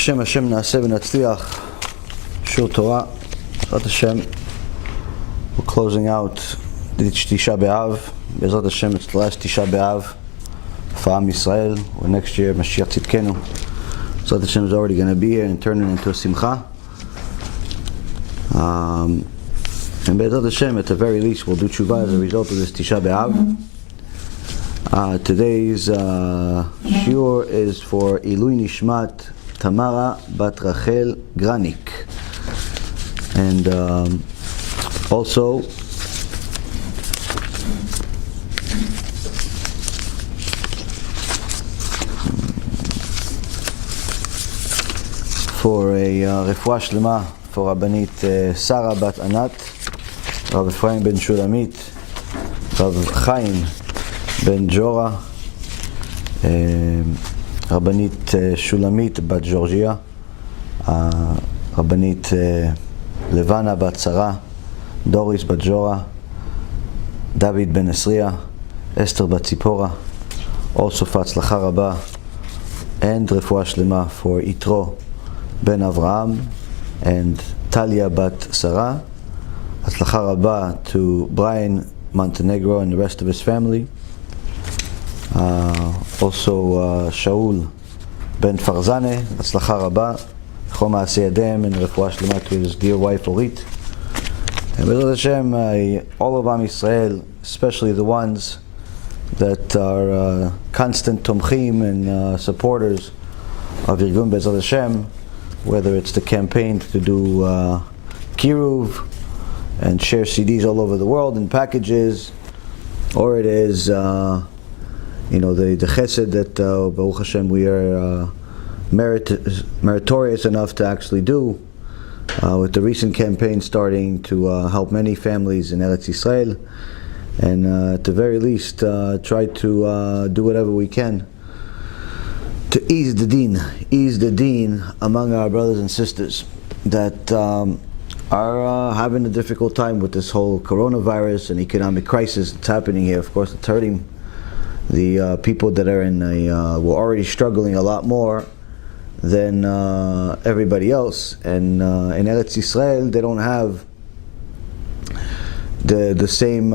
בשם השם נעשה ונצליח. Shul Torah. Bezrat Hashem. We're closing out the Tisha B'Av. Bezrat Hashem, it's the last Tisha B'Av for Am Yisrael. Or next year, Mashiach Tzidkenu. Bezrat Hashem is already going to be here and turn it into a Simcha. And Bezrat Hashem, at the very least, we'll do tshuva as a result of this Tisha B'Av. Today's shiur is for Ilui Nishmat Tamara Bat Rachel Granik, and also for a refuah shlema for Rabbanit Sarah Bat Anat, Rav Ephraim Ben Shulamit, Rav Chaim Ben Jora, Rabbanit Shulamit Bat Georgia, Rabbanit Levana Bat Sarah, Doris Bat Jora, David Ben Esriya, Esther Bat Tzipora, also for Hatzlacha Rabba, and Refuah Shlema for Yitro Ben Avraham and Talia Bat Sarah. Hatzlacha Rabba to Brian Montenegro and the rest of his family. Also Shaul Ben Farzane, Hatzlacha Rabba, Chom Ha'aseh Yadem, and Refuah Shlema to his dear wife Orit. And Bezrat Hashem, all of Am Yisrael, especially the ones that are constant tomchim and supporters of Irgun Bezrat Hashem, whether it's the campaign to do Kiruv and share CDs all over the world in packages, or it is the chesed that Baruch Hashem we are meritorious enough to actually do, with the recent campaign starting to help many families in Eretz Yisrael, and at the very least try to do whatever we can to ease the deen among our brothers and sisters that are having a difficult time with this whole coronavirus and economic crisis that's happening here. Of course, it's hurting the people that are were already struggling a lot more than everybody else. And in Eretz Yisrael, they don't have the same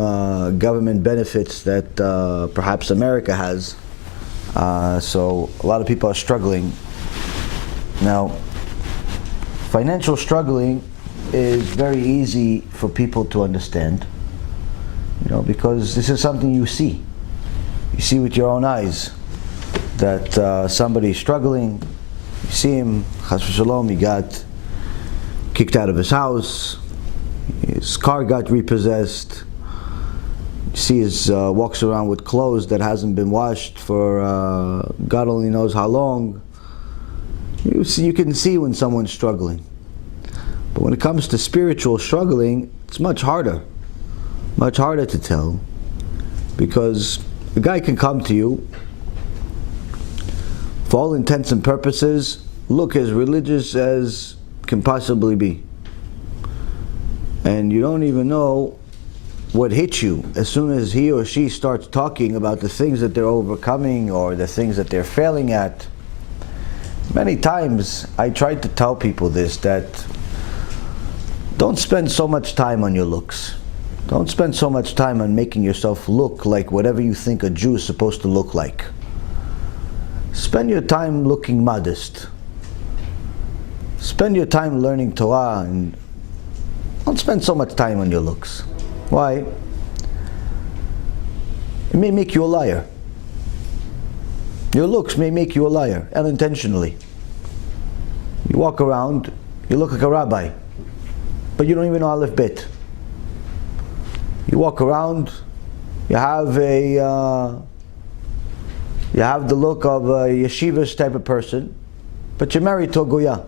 government benefits that perhaps America has. So a lot of people are struggling. Now, financial struggling is very easy for people to understand, because this is something you see. You see with your own eyes that somebody's struggling. You see him, chas v'shalom, he got kicked out of his house, his car got repossessed. You see his walks around with clothes that hasn't been washed for God only knows how long. You can see when someone's struggling. But when it comes to spiritual struggling, it's much harder to tell, because a guy can come to you, for all intents and purposes, look as religious as can possibly be, and you don't even know what hits you as soon as he or she starts talking about the things that they're overcoming or the things that they're failing at. Many times I try to tell people this, that don't spend so much time on your looks. Don't spend so much time on making yourself look like whatever you think a Jew is supposed to look like. Spend your time looking modest. Spend your time learning Torah, and don't spend so much time on your looks. Why? It may make you a liar. Your looks may make you a liar, unintentionally. You walk around, you look like a rabbi, but you don't even know Aleph Bet. You walk around, you have the look of a yeshivish type of person, but you're married to a goya.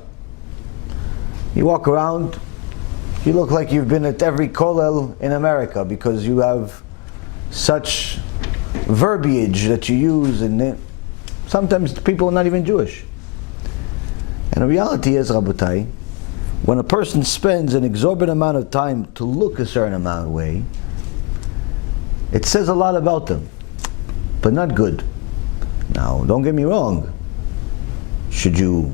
You walk around, you look like you've been at every kollel in America, because you have such verbiage that you use, and sometimes people are not even Jewish. And the reality is, Rabotai, when a person spends an exorbitant amount of time to look a certain amount of way, it says a lot about them, but not good. Now, don't get me wrong. Should you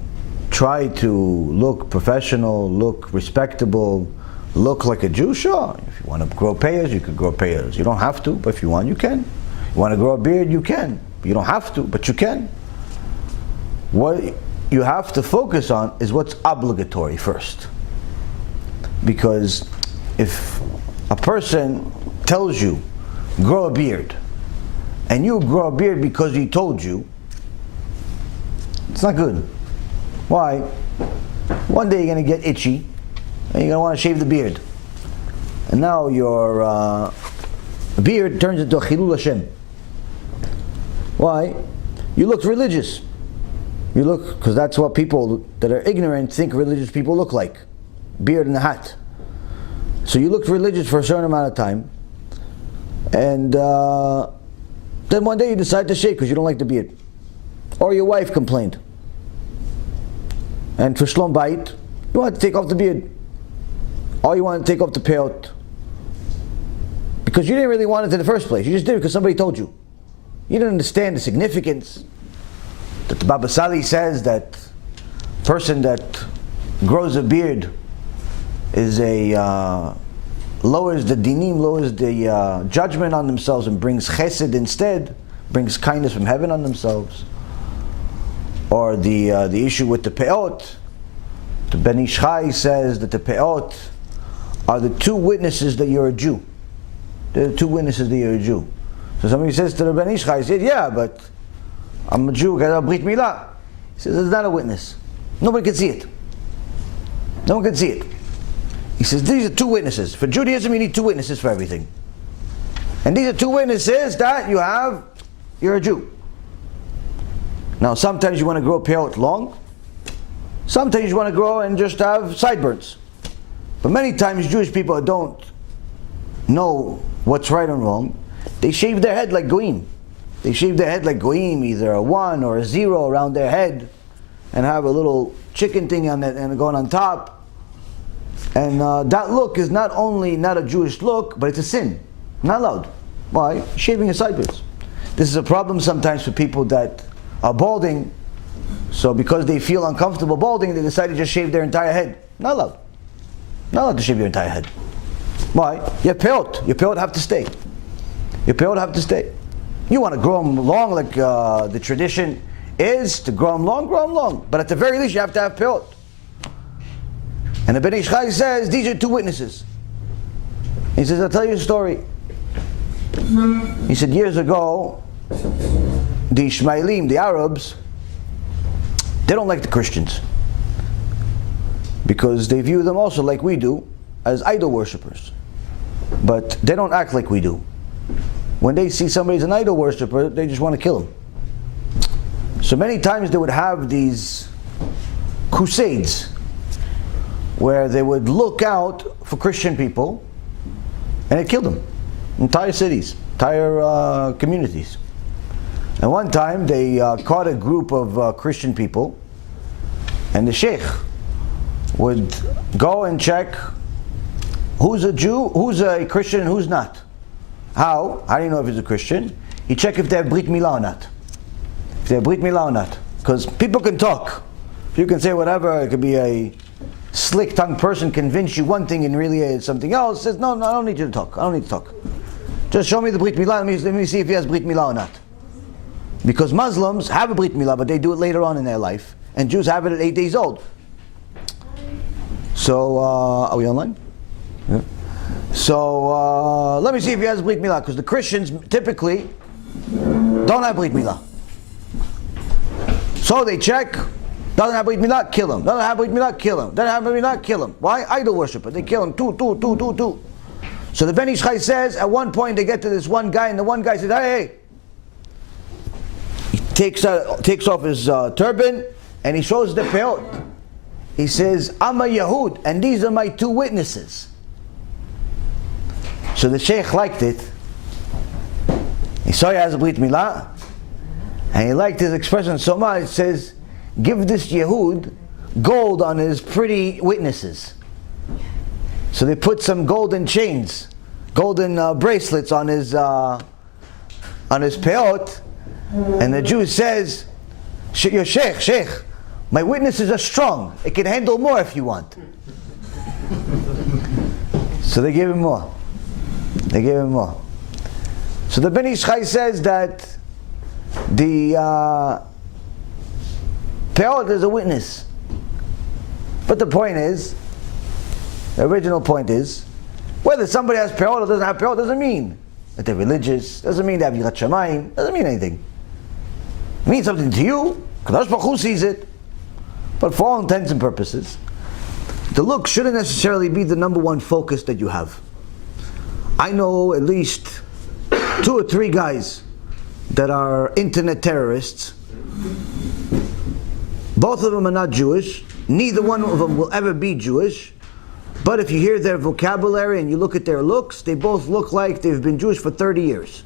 try to look professional, look respectable, look like a Jew, sure. If you want to grow payas, you could grow payas. You don't have to, but if you want, you can. You want to grow a beard, you can. You don't have to, but you can. What you have to focus on is what's obligatory first. Because if a person tells you, grow a beard, and you grow a beard because he told you, it's not good. Why? One day you're going to get itchy, and you're going to want to shave the beard. And now your beard turns into a Chilul HaShem. Why? You look religious. You look, because that's what people that are ignorant think religious people look like. Beard and a hat. So you looked religious for a certain amount of time, and then one day you decide to shave because you don't like the beard. Or your wife complained. And for Shlom Bayit, you want to take off the beard. Or you want to take off the peot. Because you didn't really want it in the first place. You just did it because somebody told you. You didn't understand the significance. That the Baba Sali says that person that grows a beard is lowers the dinim, lowers the judgment on themselves, and brings chesed instead, brings kindness from heaven on themselves. Or the issue with the peot, the Ben Ish Chai says that the peot are the two witnesses that you're a Jew. They're the two witnesses that you're a Jew. So somebody says to the Ben Ish Chai, he said, yeah, but I'm a Jew, I got a Brit Milah. He says, it's not a witness. Nobody can see it. No one can see it. He says, these are two witnesses. For Judaism, you need two witnesses for everything. And these are two witnesses that you're a Jew. Now, sometimes you want to grow peot long. Sometimes you want to grow and just have sideburns. But many times Jewish people don't know what's right and wrong. They shave their head like goyim. They shave their head like goyim, either a 1 or a 0 around their head, and have a little chicken thing on it and going on top. And that look is not only not a Jewish look, but it's a sin. Not allowed. Why? Shaving your sideburns. This is a problem sometimes for people that are balding. So because they feel uncomfortable balding, they decide to just shave their entire head. Not allowed. Not allowed to shave your entire head. Why? Your peot. Your peot have to stay. Your peot have to stay. You want to grow them long like the tradition is to grow them long. But at the very least you have to have peot. And the Ben Ish Chai says, these are two witnesses. He says, I'll tell you a story. He said, years ago, the Ishmaelim, the Arabs, they don't like the Christians. Because they view them also like we do, as idol worshippers. But they don't act like we do. When they see somebody's an idol worshipper, they just want to kill him. So many times they would have these crusades where they would look out for Christian people, and it killed them. Entire cities, entire communities. And one time they caught a group of Christian people, and the sheikh would go and check who's a Jew, who's a Christian, and who's not. How? How do you know if he's a Christian? He check if they have Brit Milah or not. If they have Brit Milah or not. Because people can talk. You can say whatever. It could be a slick-tongued person convince you one thing and really it's something else. Says, no, I don't need you to talk. I don't need to talk. Just show me the Brit Milah. Let me see if he has Brit Milah or not. Because Muslims have a Brit Milah, but they do it later on in their life. And Jews have it at 8 days old. So, are we online? Yeah. So, let me see if he has Brit Milah. Because the Christians typically don't have Brit Milah. So they check. Doesn't have Brit Milah, kill him. Doesn't have Brit Milah, kill him. Doesn't have Brit Milah, kill him. Why? Idol worshiper. They kill him. Two. So the Ben Ish Chai says, at one point they get to this one guy, and the one guy says, hey. He takes off his turban, and he shows the peot. He says, I'm a Yahud, and these are my two witnesses. So the sheikh liked it. He saw he has a Brit Milah, and he liked his expression so much, he says, give this Yehud gold on his pretty witnesses. So they put some golden chains, golden bracelets on his peot, and the Jew says, your sheikh, My witnesses are strong. It can handle more if you want. So they gave him more. They gave him more. So the Ben Ish Chai says that the Peot is a witness. But the point is, the original point is, whether somebody has Peot or doesn't have Peot doesn't mean that they're religious, doesn't mean they have Yirat Shamayim, doesn't mean anything. It means something to you, Kadosh Baruch Hu sees it. But for all intents and purposes, the look shouldn't necessarily be the number one focus that you have. I know at least 2 or 3 guys that are internet terrorists. Both of them are not Jewish. Neither one of them will ever be Jewish. But if you hear their vocabulary and you look at their looks, they both look like they've been Jewish for 30 years.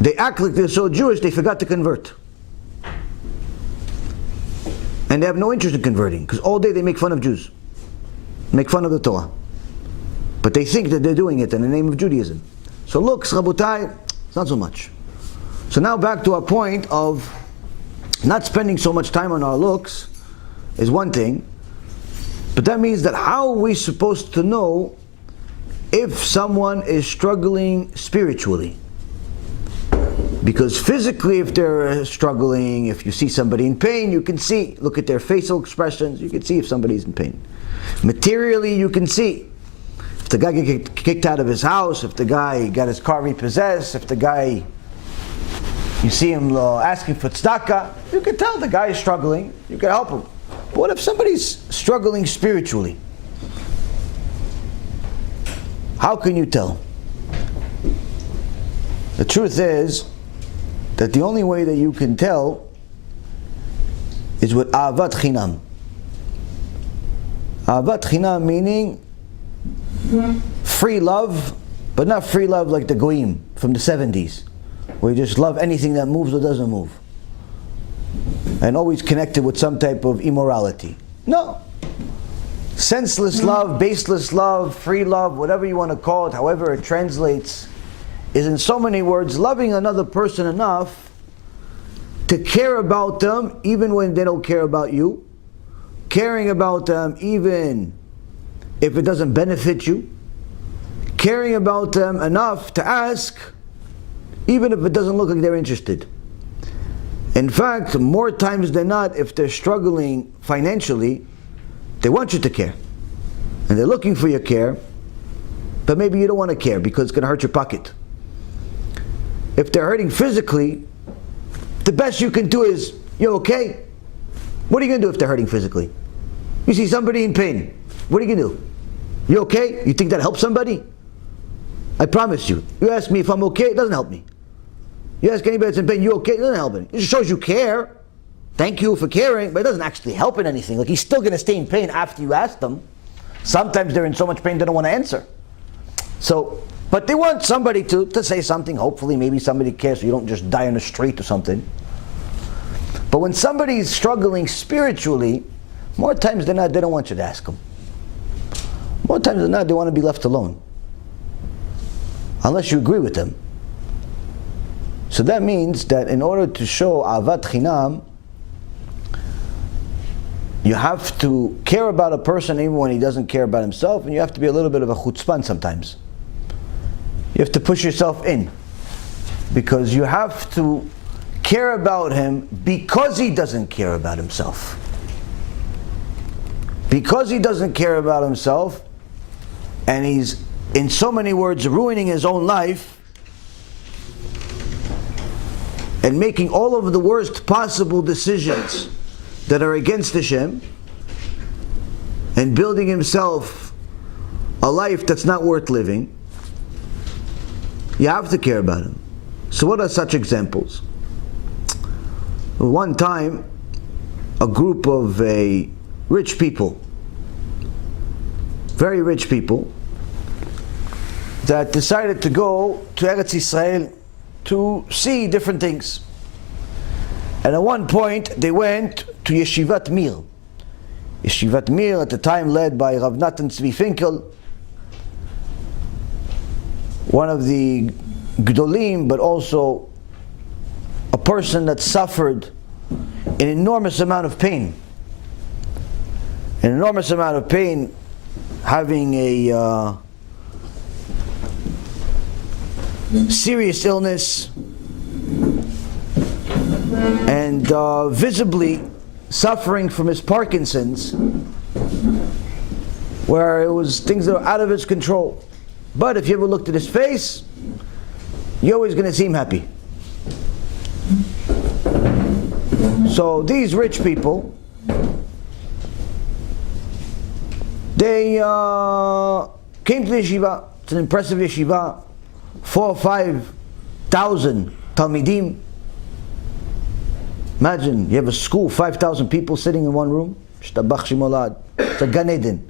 They act like they're so Jewish they forgot to convert. And they have no interest in converting, because all day they make fun of Jews, make fun of the Torah. But they think that they're doing it in the name of Judaism. So looks, Rabotai, it's not so much. So now back to our point of not spending so much time on our looks is one thing, but that means that how are we supposed to know if someone is struggling spiritually? Because physically, if they're struggling, if you see somebody in pain, you can see, look at their facial expressions, you can see if somebody's in pain. Materially, you can see if the guy get kicked out of his house, if the guy got his car repossessed, if the guy, you see him asking for tzedakah, you can tell the guy is struggling, you can help him. But what if somebody's struggling spiritually? How can you tell? The truth is that the only way that you can tell is with Ahavat Chinam. Ahavat Chinam meaning free love, but not free love like the Goyim from the 70s, where you just love anything that moves or doesn't move, and always connected with some type of immorality. No. Senseless love, baseless love, free love, whatever you want to call it, however it translates, is in so many words loving another person enough to care about them even when they don't care about you, caring about them even if it doesn't benefit you, caring about them enough to ask even if it doesn't look like they're interested. In fact, more times than not, if they're struggling financially, they want you to care and they're looking for your care, but maybe you don't want to care because it's going to hurt your pocket. If they're hurting physically, the best you can do is, you okay? What are you going to do if they're hurting physically? You see somebody in pain, what are you going to do? You okay? You think that helps somebody? I promise you. You ask me if I'm okay, it doesn't help me. You ask anybody that's in pain, you okay? It doesn't help me. It just shows you care. Thank you for caring, but it doesn't actually help in anything. Like, he's still going to stay in pain after you ask them. Sometimes they're in so much pain they don't want to answer. So, but they want somebody to say something. Hopefully, maybe somebody cares so you don't just die on the street or something. But when somebody's struggling spiritually, more times than not, they don't want you to ask them. More times than not, they want to be left alone. Unless you agree with them. So that means that in order to show Ahavat Chinam, you have to care about a person even when he doesn't care about himself, and you have to be a little bit of a chutzpan sometimes. You have to push yourself in, because you have to care about him because he doesn't care about himself. Because he doesn't care about himself, and he's, in so many words, ruining his own life, and making all of the worst possible decisions that are against HaShem, and building himself a life that's not worth living, you have to care about him. So what are such examples? One time, a group of rich people, very rich people, that decided to go to Eretz Yisrael to see different things. And at one point, they went to Yeshivat Mir. Yeshivat Mir, at the time led by Rav Natan Tzvi Finkel, one of the Gdolim, but also a person that suffered an enormous amount of pain. An enormous amount of pain, having a serious illness, and visibly suffering from his Parkinson's, where it was things that were out of his control. But if you ever looked at his face, you're always going to see him happy. So these rich people, they came to the yeshiva. It's an impressive yeshiva, 4,000 or 5,000 talmidim. Imagine you have a school, 5,000 people sitting in one room. It's a Gan Eden.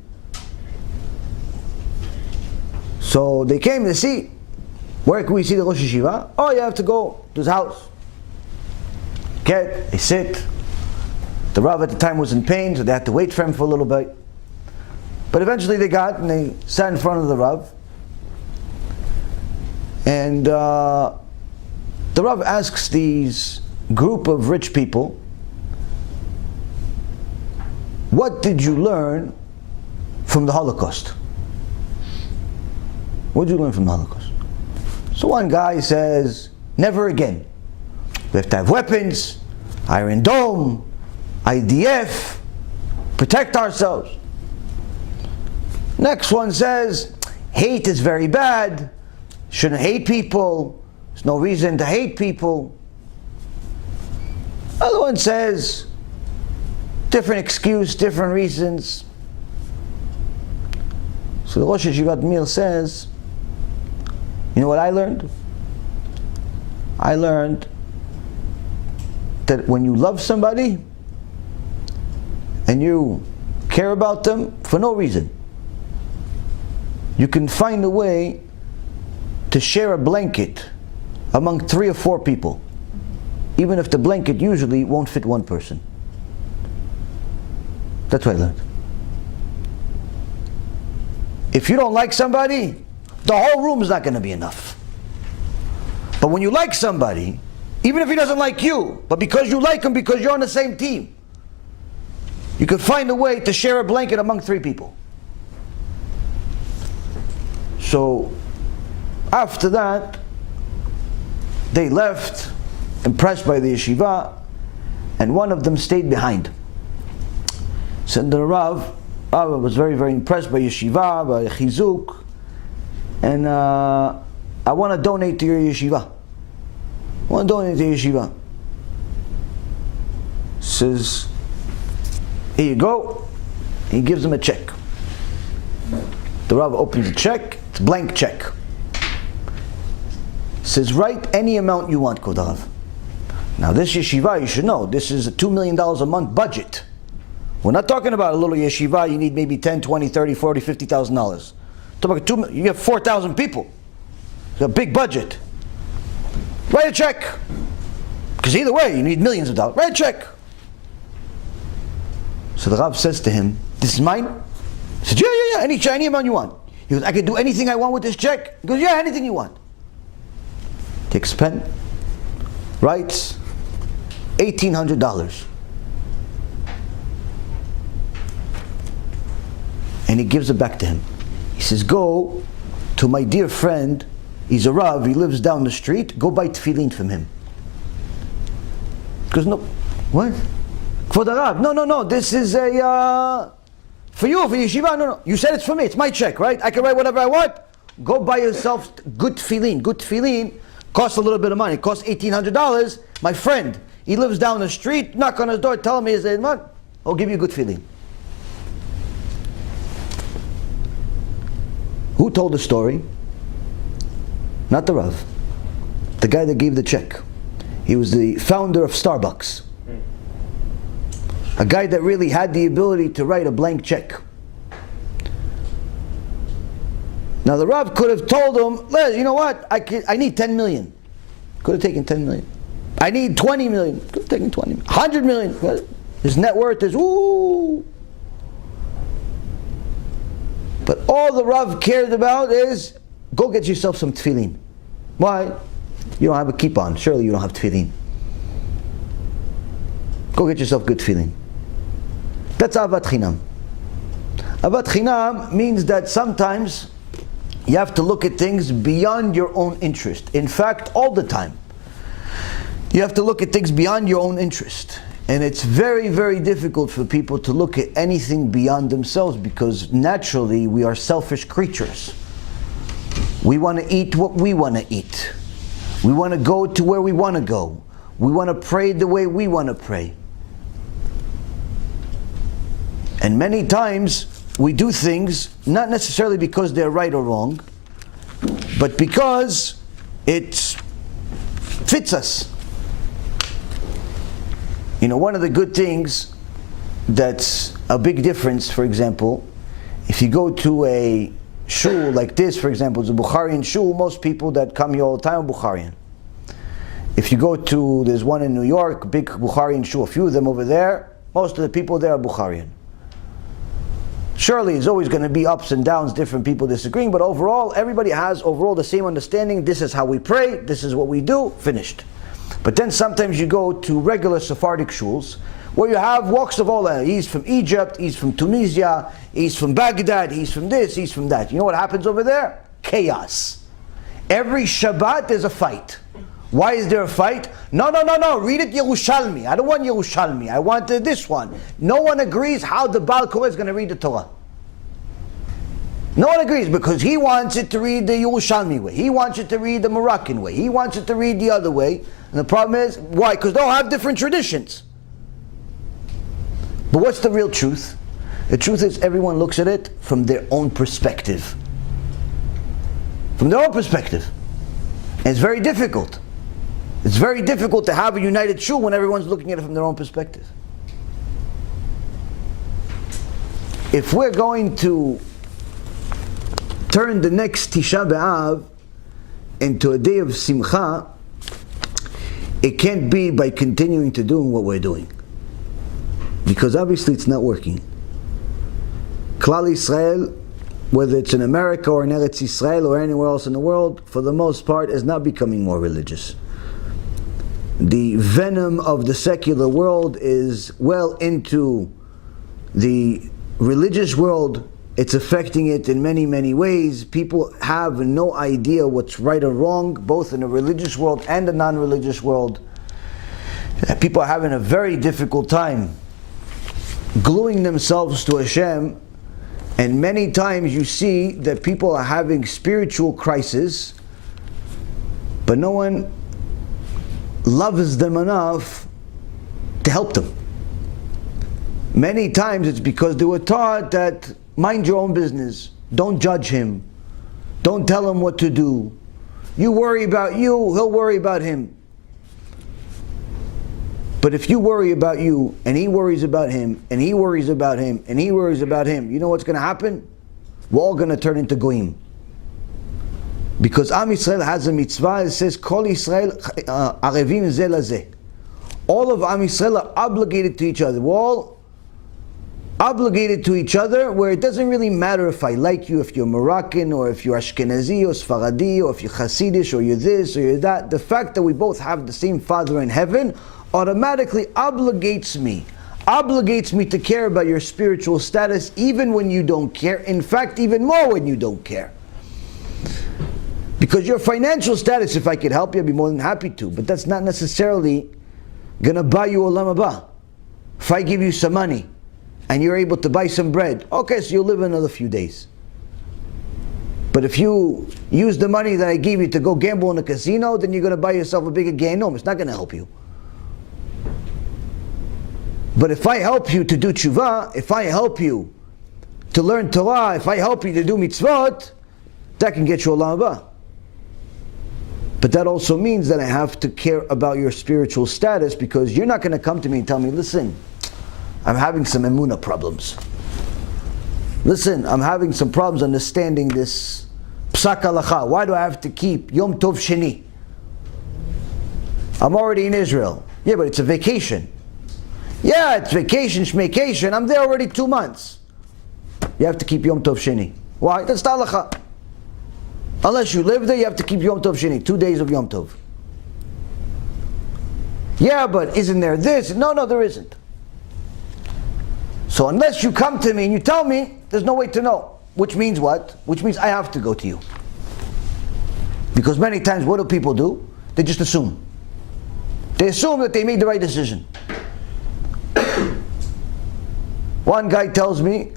So they came to see, where can we see the Rosh Yeshiva? Oh, you have to go to his house. Okay, they sit. The Rav at the time was in pain, so they had to wait for him for a little bit. But eventually they got and they sat in front of the Rav. And the Rav asks these group of rich people, what did you learn from the Holocaust? What did you learn from the Holocaust? So one guy says, never again. We have to have weapons, Iron Dome, IDF, protect ourselves. Next one says, hate is very bad, shouldn't hate people, there's no reason to hate people. Other one says, different excuse, different reasons. So the Rosh Yeshivat Mil says, you know what I learned? I learned that when you love somebody and you care about them for no reason, you can find a way to share a blanket among 3 or 4 people, even if the blanket usually won't fit one person. That's what I learned. If you don't like somebody, the whole room is not going to be enough. But when you like somebody, even if he doesn't like you, but because you like him, because you're on the same team, you can find a way to share a blanket among 3 people. So after that, they left, impressed by the yeshiva, and one of them stayed behind. Said the Rav was very, very impressed by yeshiva, by chizuk, and I want to donate to your yeshiva. I want to donate to your yeshiva. Says, here you go. He gives him a check. The Rav opens the check, it's a blank check. Says, write any amount you want, Kodav. Now this yeshiva, you should know, this is a $2 million a month budget. We're not talking about a little yeshiva, you need maybe 10, 20, 30, 40, $50,000. You have 4,000 people. It's a big budget. Write a check. Because either way, you need millions of dollars. Write a check. So the Rav says to him, this is mine? He says, yeah, any amount you want. He goes, I can do anything I want with this check? He goes, yeah, anything you want. Takes a pen, writes $1,800. And he gives it back to him. He says, go to my dear friend, he's a Rav, he lives down the street, go buy tefillin from him. He goes, no, what? For the Rav, no, this is a, for you, for yeshiva, no, you said it's for me, it's my check, right? I can write whatever I want. Go buy yourself good tefillin. Good tefillin costs a little bit of money, it costs $1,800. My friend, he lives down the street, knock on his door, tell him he's a man, I'll give you good tefillin. Who told the story? Not the Rav. The guy that gave the check. He was the founder of Starbucks. A guy that really had the ability to write a blank check. Now the Rav could have told him, you know what, I need 10 million. Could have taken 10 million. I need 20 million. Could have taken 20 million. 100 million. His net worth is, ooh. But all the Rav cared about is, go get yourself some tefillin. Why? You don't have a kippah on. Surely you don't have tefillin. Go get yourself good feeling. That's Ahavat Chinam. Ahavat Chinam means that sometimes you have to look at things beyond your own interest. In fact, all the time. You have to look at things beyond your own interest. And it's very, very difficult for people to look at anything beyond themselves because naturally we are selfish creatures. We want to eat what we want to eat. We want to go to where we want to go. We want to pray the way we want to pray. And many times we do things not necessarily because they're right or wrong, but because it fits us. You know, one of the good things that's a big difference, for example, if you go to a shul like this, for example, it's a Bukharian shul, most people that come here all the time are Bukharian. If you go to, there's one in New York, big Bukharian shul, a few of them over there, most of the people there are Bukharian. Surely, there's always going to be ups and downs, different people disagreeing, but overall, everybody has overall the same understanding. This is how we pray, this is what we do, finished. But then sometimes you go to regular Sephardic shuls, where you have walks of all that. He's from Egypt, he's from Tunisia, he's from Baghdad, he's from this, he's from that. You know what happens over there? Chaos. Every Shabbat there's a fight. Why is there a fight? No, read it Yerushalmi. I don't want Yerushalmi, I want this one. No one agrees how the Baal Korah is going to read the Torah. No one agrees because he wants it to read the Yerushalmi way. He wants it to read the Moroccan way. He wants it to read the other way. And the problem is, why? Because they all have different traditions. But what's the real truth? The truth is everyone looks at it from their own perspective. From their own perspective. And it's very difficult. It's very difficult to have a united shul when everyone's looking at it from their own perspective. If we're going to turn the next Tisha B'Av into a day of Simcha, it can't be by continuing to do what we're doing. Because obviously it's not working. Klal Yisrael, whether it's in America or in Eretz Yisrael or anywhere else in the world, for the most part is not becoming more religious. The venom of the secular world is well into the religious world. It's affecting it in many, many ways. People have no idea what's right or wrong, both in the religious world and the non-religious world. People are having a very difficult time gluing themselves to HaShem, and many times you see that people are having spiritual crisis, but no one loves them enough to help them. Many times it's because they were taught that mind your own business, don't judge him, don't tell him what to do, you worry about you, he'll worry about him. But if you worry about you, and he worries about him, and he worries about him, and he worries about him, you know what's going to happen? We're all going to turn into goyim. Because Am Yisrael has a mitzvah, it says, Kol Yisrael arevim ze lazeh. All of Am Yisrael are obligated to each other. We're all obligated to each other, where it doesn't really matter if I like you, if you're Moroccan, or if you're Ashkenazi, or Sfaradi, or if you're Hasidish, or you're this, or you're that. The fact that we both have the same Father in heaven automatically obligates me to care about your spiritual status, even when you don't care. In fact, even more when you don't care. Because your financial status, if I could help you, I'd be more than happy to. But that's not necessarily going to buy you Olam Haba. If I give you some money, and you're able to buy some bread, okay, so you'll live another few days. But if you use the money that I gave you to go gamble in a casino, then you're going to buy yourself a bigger Gehinom. It's not going to help you. But if I help you to do tshuva, if I help you to learn Torah, if I help you to do mitzvot, that can get you Olam Haba. But that also means that I have to care about your spiritual status, because you're not going to come to me and tell me, listen, I'm having some emunah problems. Listen, I'm having some problems understanding this psak halacha. Why do I have to keep Yom Tov Sheni? I'm already in Israel. Yeah, but it's a vacation. Yeah, it's vacation, shmecation. I'm there already 2 months. You have to keep Yom Tov Sheni. Why? That's the halacha. Unless you live there, you have to keep Yom Tov Sheni, 2 days of Yom Tov. Yeah, but isn't there this? No, there isn't. So unless you come to me and you tell me, there's no way to know. Which means what? Which means I have to go to you. Because many times what do people do? They just assume. They assume that they made the right decision. One guy tells me,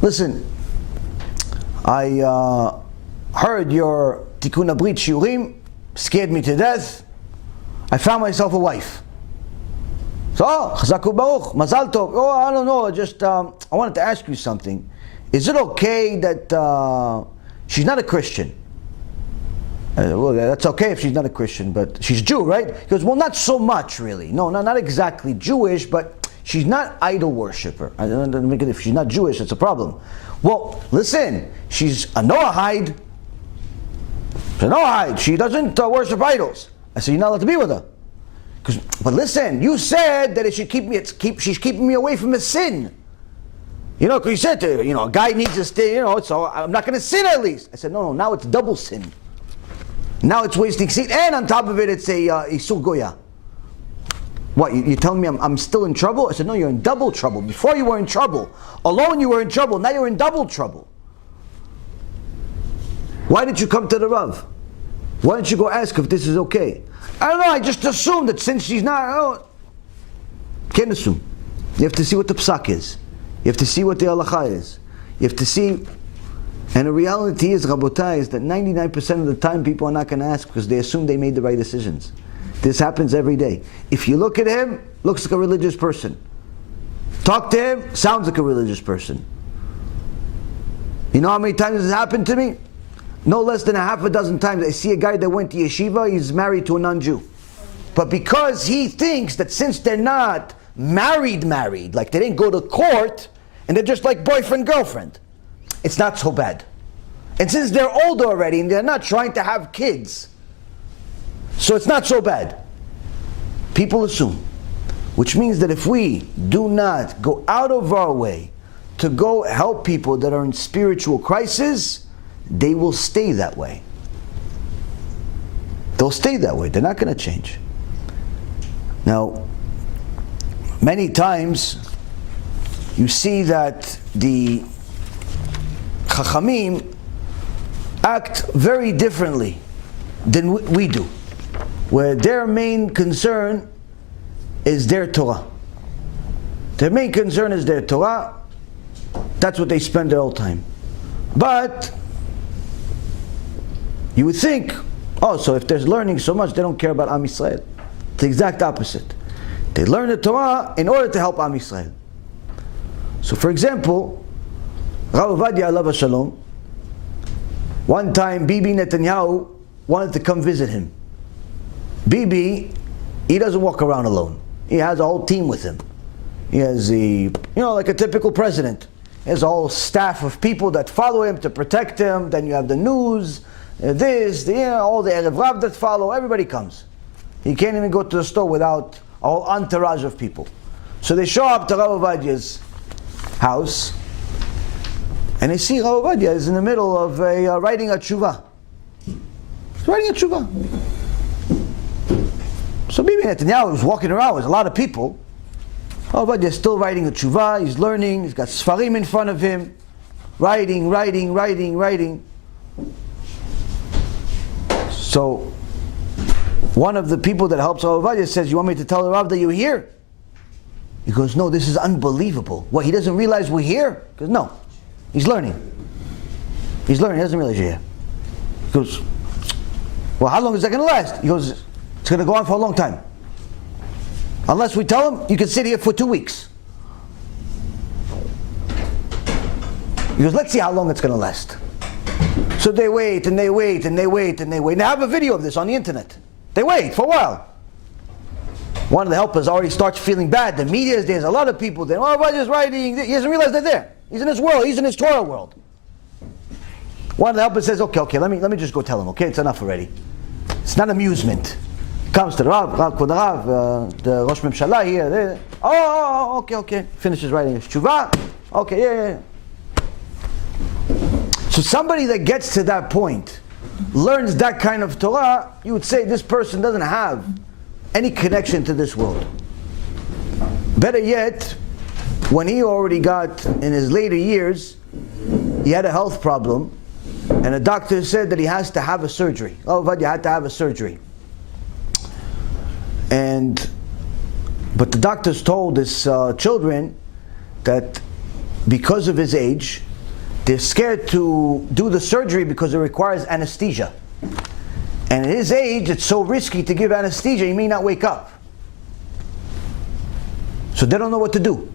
listen, I heard your Tikkun Abrit Shiurim, scared me to death. I found myself a wife. So, Chazaku Baruch, Mazal Tov. Oh, I don't know, just I wanted to ask you something. Is it okay that she's not a Christian? Well, that's okay if she's not a Christian, but she's Jew, right? He goes, well, not so much, really. No, not exactly Jewish, but she's not idol worshiper. If she's not Jewish, it's a problem. Well, listen, she's a Noahide. She's a Noahide. She doesn't worship idols. I said, you're not allowed to be with her. But listen, you said that it should she's keeping me away from a sin. You know, because you said, a guy needs to stay, so I'm not going to sin at least. I said, no, now it's double sin. Now it's wasting seed, and on top of it, it's a Isur Goya. What, you're telling me I'm still in trouble? I said, no, you're in double trouble. Before you were in trouble. Alone you were in trouble, now you're in double trouble. Why did you come to the Rav? Why didn't you go ask if this is okay? I don't know, I just assumed that since she's not, can't assume. You have to see what the psak is. You have to see what the halacha is. You have to see, and the reality is, Rabotai, is that 99% of the time people are not going to ask because they assume they made the right decisions. This happens every day. If you look at him, looks like a religious person. Talk to him, sounds like a religious person. You know how many times this has happened to me? No less than a half a dozen times. I see a guy that went to yeshiva, he's married to a non-Jew. But because he thinks that since they're not married, like they didn't go to court, and they're just like boyfriend, girlfriend, it's not so bad. And since they're older already, and they're not trying to have kids, so it's not so bad. People assume. Which means that if we do not go out of our way to go help people that are in spiritual crisis, they will stay that way. They'll stay that way. They're not going to change. Now, many times you see that the Chachamim act very differently than we do, where their main concern is their Torah. Their main concern is their Torah. That's what they spend their whole time. But you would think, so if they're learning so much, they don't care about Am Yisrael. It's the exact opposite. They learn the Torah in order to help Am Yisrael. So for example, Rav Ovadia Alav Shalom, one time Bibi Netanyahu wanted to come visit him. Bibi, he doesn't walk around alone. He has a whole team with him. He has like a typical president. He has a whole staff of people that follow him to protect him. Then you have the news, all the Erev Rav that follow, everybody comes. He can't even go to the store without a whole entourage of people. So they show up to Rav Ovadia's house, and they see Rav Ovadia is in the middle of writing a tshuva. He's writing a tshuva. So Bibi Netanyahu was walking around with a lot of people. Rav Ovadia is still writing a tshuva, he's learning, he's got Sfarim in front of him, writing. So one of the people that helps Rav Ovadia says, you want me to tell the Rav that you're here? He goes, no, this is unbelievable. What, he doesn't realize we're here? He goes, no, he's learning. He's learning, he doesn't realize you're here. He goes, well, how long is that going to last? He goes, it's going to go on for a long time. Unless we tell him, you can sit here for 2 weeks. He goes, let's see how long it's going to last. So they wait, and they wait. And they have a video of this on the internet. They wait for a while. One of the helpers already starts feeling bad. The media is there's a lot of people there. Oh, just writing. He doesn't realize they're there. He's in his world. He's in his Torah world. One of the helpers says, okay, let me just go tell him. Okay, it's enough already. It's not amusement. Comes to the Rav, the Rosh Memshala here. Okay. Finishes writing his tshuva. Okay, yeah. So somebody that gets to that point, learns that kind of Torah, you would say this person doesn't have any connection to this world. Better yet, when he already got, in his later years, he had a health problem, and a doctor said that he has to have a surgery. Oh, but you had to have a surgery. But the doctors told his children that because of his age, they're scared to do the surgery because it requires anesthesia. And at his age, it's so risky to give anesthesia, he may not wake up. So they don't know what to do.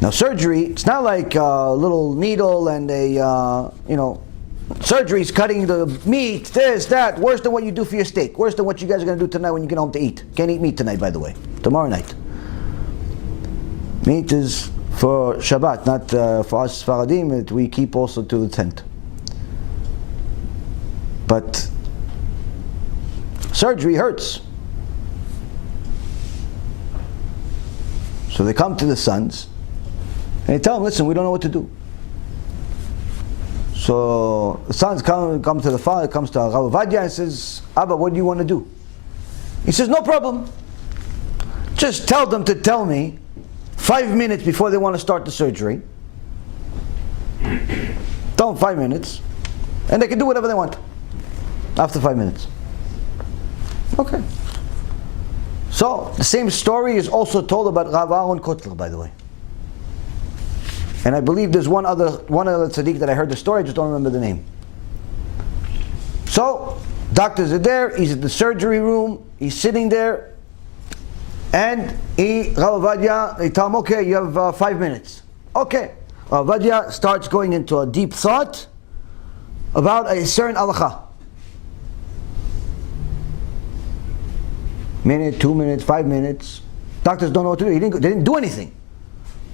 Now surgery, it's not like a little needle and surgery is cutting the meat, this, that, worse than what you do for your steak, worse than what you guys are going to do tonight when you get home to eat. Can't eat meat tonight, by the way, tomorrow night. Meat is for Shabbat, not for us Faradim, we keep also to the tent. But surgery hurts. So they come to the sons, and they tell them, listen, we don't know what to do. So the sons come to the father, comes to Rabbi and says, Abba, what do you want to do? He says, no problem. Just tell them to tell me 5 minutes before they want to start the surgery. Tell them 5 minutes, and they can do whatever they want after 5 minutes. Okay. So the same story is also told about Rabbi Yaron Reuven, by the way. And I believe there's one other tzaddik that I heard the story, I just don't remember the name. So, doctors are there, he's in the surgery room, he's sitting there, and Rabbi Vadia, they tell him, okay, you have 5 minutes. Okay. Rabbi Vadia starts going into a deep thought about a certain halacha. Minute, 2 minutes, 5 minutes. Doctors don't know what to do. They didn't do anything.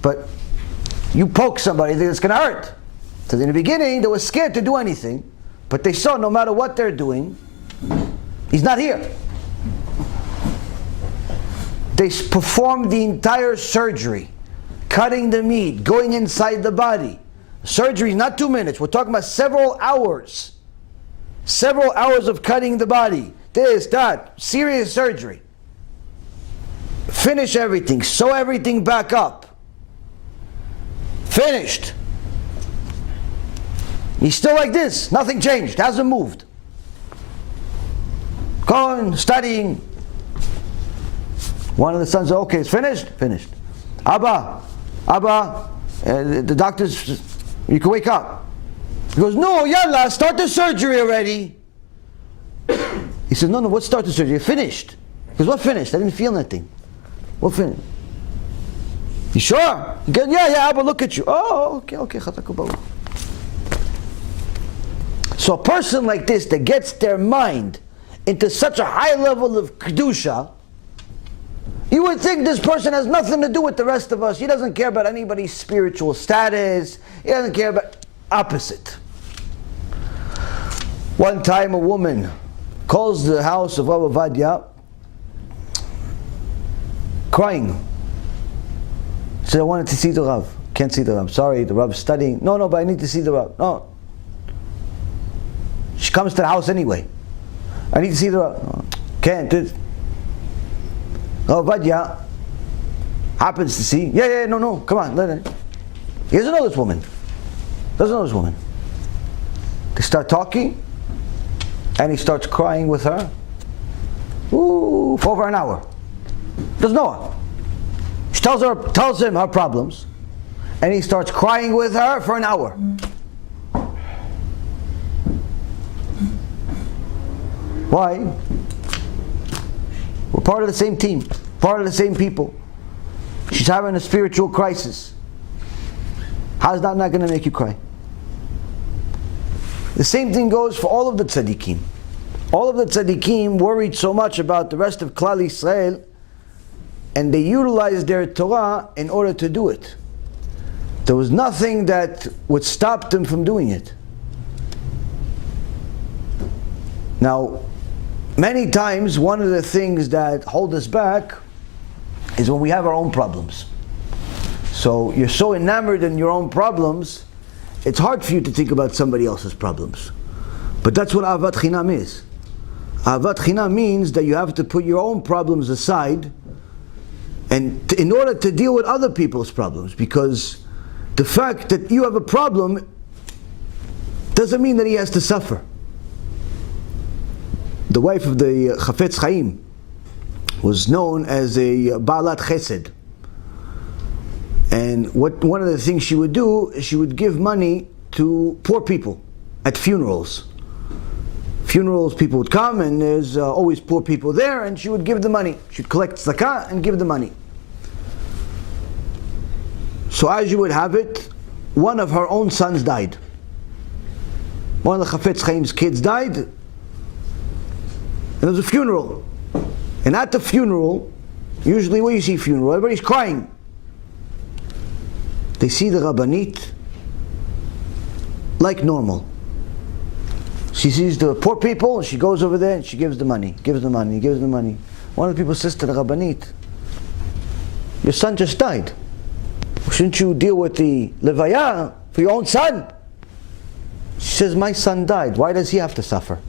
But you poke somebody, it's going to hurt. So in the beginning, they were scared to do anything, but they saw no matter what they're doing, he's not here. They performed the entire surgery, cutting the meat, going inside the body. Surgery is not 2 minutes. We're talking about several hours. Several hours of cutting the body. This, that, serious surgery. Finish everything, sew everything back up. Finished. He's still like this, nothing changed, hasn't moved. Going, studying. One of the sons said, okay, it's finished? Finished. Abba, the doctors, you can wake up. He goes, no, yalla, start the surgery already. He said, no, what start the surgery? You're finished. He goes, what finished? I didn't feel nothing. What finished? You sure? He goes, yeah, Abba, look at you. Oh, okay. So a person like this that gets their mind into such a high level of kedusha, you would think this person has nothing to do with the rest of us. He doesn't care about anybody's spiritual status. He doesn't care about opposite. One time a woman calls the house of Rabbi Vadia crying. She said, I wanted to see the Rav. Can't see the Rav. Sorry, the Rav's studying. No, but I need to see the Rav. No. She comes to the house anyway. I need to see the Rav. No. Can't. Rabbi Vadia happens to see. Yeah, no, come on. Let it. He doesn't know this woman. They start talking, and he starts crying with her. For over an hour. Doesn't know her. She tells him her problems, and he starts crying with her for an hour. Why? We're part of the same team, part of the same people. She's having a spiritual crisis. How's that not going to make you cry? The same thing goes for all of the tzaddikim. All of the tzaddikim worried so much about the rest of Klal Yisrael, and they utilized their Torah in order to do it. There was nothing that would stop them from doing it. Now, many times one of the things that hold us back is when we have our own problems. So you're so enamored in your own problems, it's hard for you to think about somebody else's problems. But that's what Ahavat Chinam is. Ahavat Chinam means that you have to put your own problems aside, and in order to deal with other people's problems, because the fact that you have a problem doesn't mean that he has to suffer. The wife of the Chafetz Chaim was known as a Baalat Chesed. And one of the things she would do is she would give money to poor people at funerals. Funerals, people would come and there's always poor people there, and she would give the money. She'd collect tzedakah and give the money. So as you would have it, one of her own sons died. One of the Chafetz Chaim's kids died, and there was a funeral. And at the funeral, usually when you see funeral, everybody's crying. They see the Rabbanit like normal. She sees the poor people, and she goes over there and she gives the money, gives the money, gives the money. One of the people says to the Rabbanit, your son just died. Shouldn't you deal with the levaya for your own son? She says, my son died. Why does he have to suffer?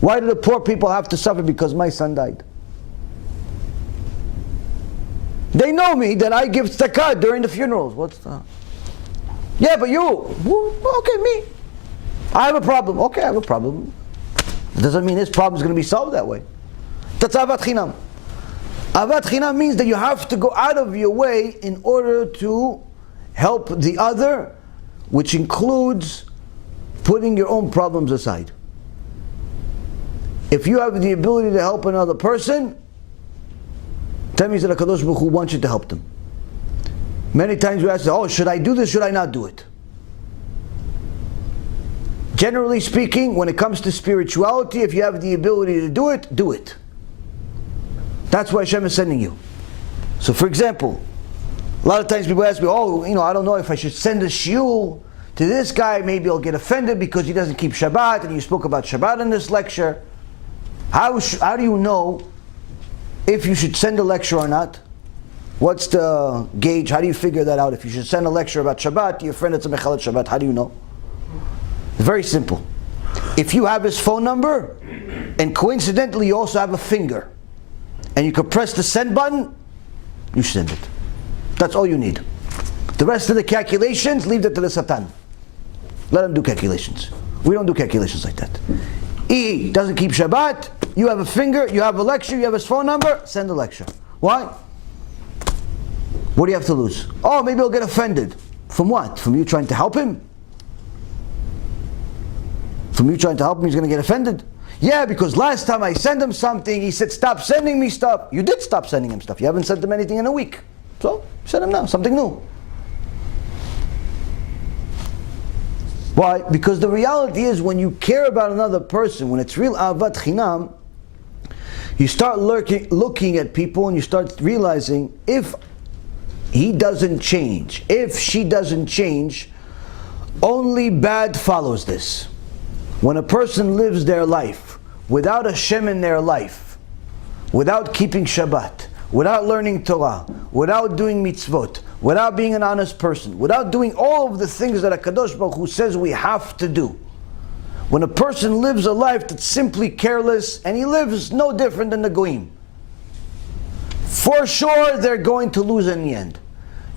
Why do the poor people have to suffer because my son died? They know me that I give tzedakah during the funerals. What's that? Yeah, but you. Okay, me. I have a problem. Okay, I have a problem. It doesn't mean his problem is going to be solved that way. That's Ahavat Chinam. Ahavat Chinam means that you have to go out of your way in order to help the other, which includes putting your own problems aside. If you have the ability to help another person, that means that HaKadosh Baruch Hu wants you to help them. Many times we ask, oh, should I do this, should I not do it? Generally speaking, when it comes to spirituality, if you have the ability to do it, do it. That's why HaShem is sending you. So for example, a lot of times people ask me, oh, I don't know if I should send a shiur to this guy, maybe he'll get offended because he doesn't keep Shabbat, and you spoke about Shabbat in this lecture. How do you know if you should send a lecture or not? What's the gauge? How do you figure that out? If you should send a lecture about Shabbat to your friend that's a mechalet Shabbat, how do you know? It's very simple. If you have his phone number, and coincidentally you also have a finger, and you can press the send button, you send it. That's all you need. The rest of the calculations, leave that to the Satan. Let him do calculations. We don't do calculations like that. He doesn't keep Shabbat, you have a finger, you have a lecture, you have his phone number, send a lecture. Why? What do you have to lose? Oh, maybe he'll get offended. From what? From you trying to help him? From you trying to help him, he's going to get offended? Yeah, because last time I sent him something, he said, stop sending me stuff. You did stop sending him stuff. You haven't sent him anything in a week. So, send him now, something new. Why? Because the reality is, when you care about another person, when it's real Ahavat Chinam, you start looking at people and you start realizing, if he doesn't change, if she doesn't change, only bad follows this. When a person lives their life without HaShem in their life, without keeping Shabbat, without learning Torah, without doing mitzvot, without being an honest person, without doing all of the things that HaKadosh Baruch Hu says we have to do. When a person lives a life that's simply careless, and he lives no different than the Goyim, for sure they're going to lose in the end.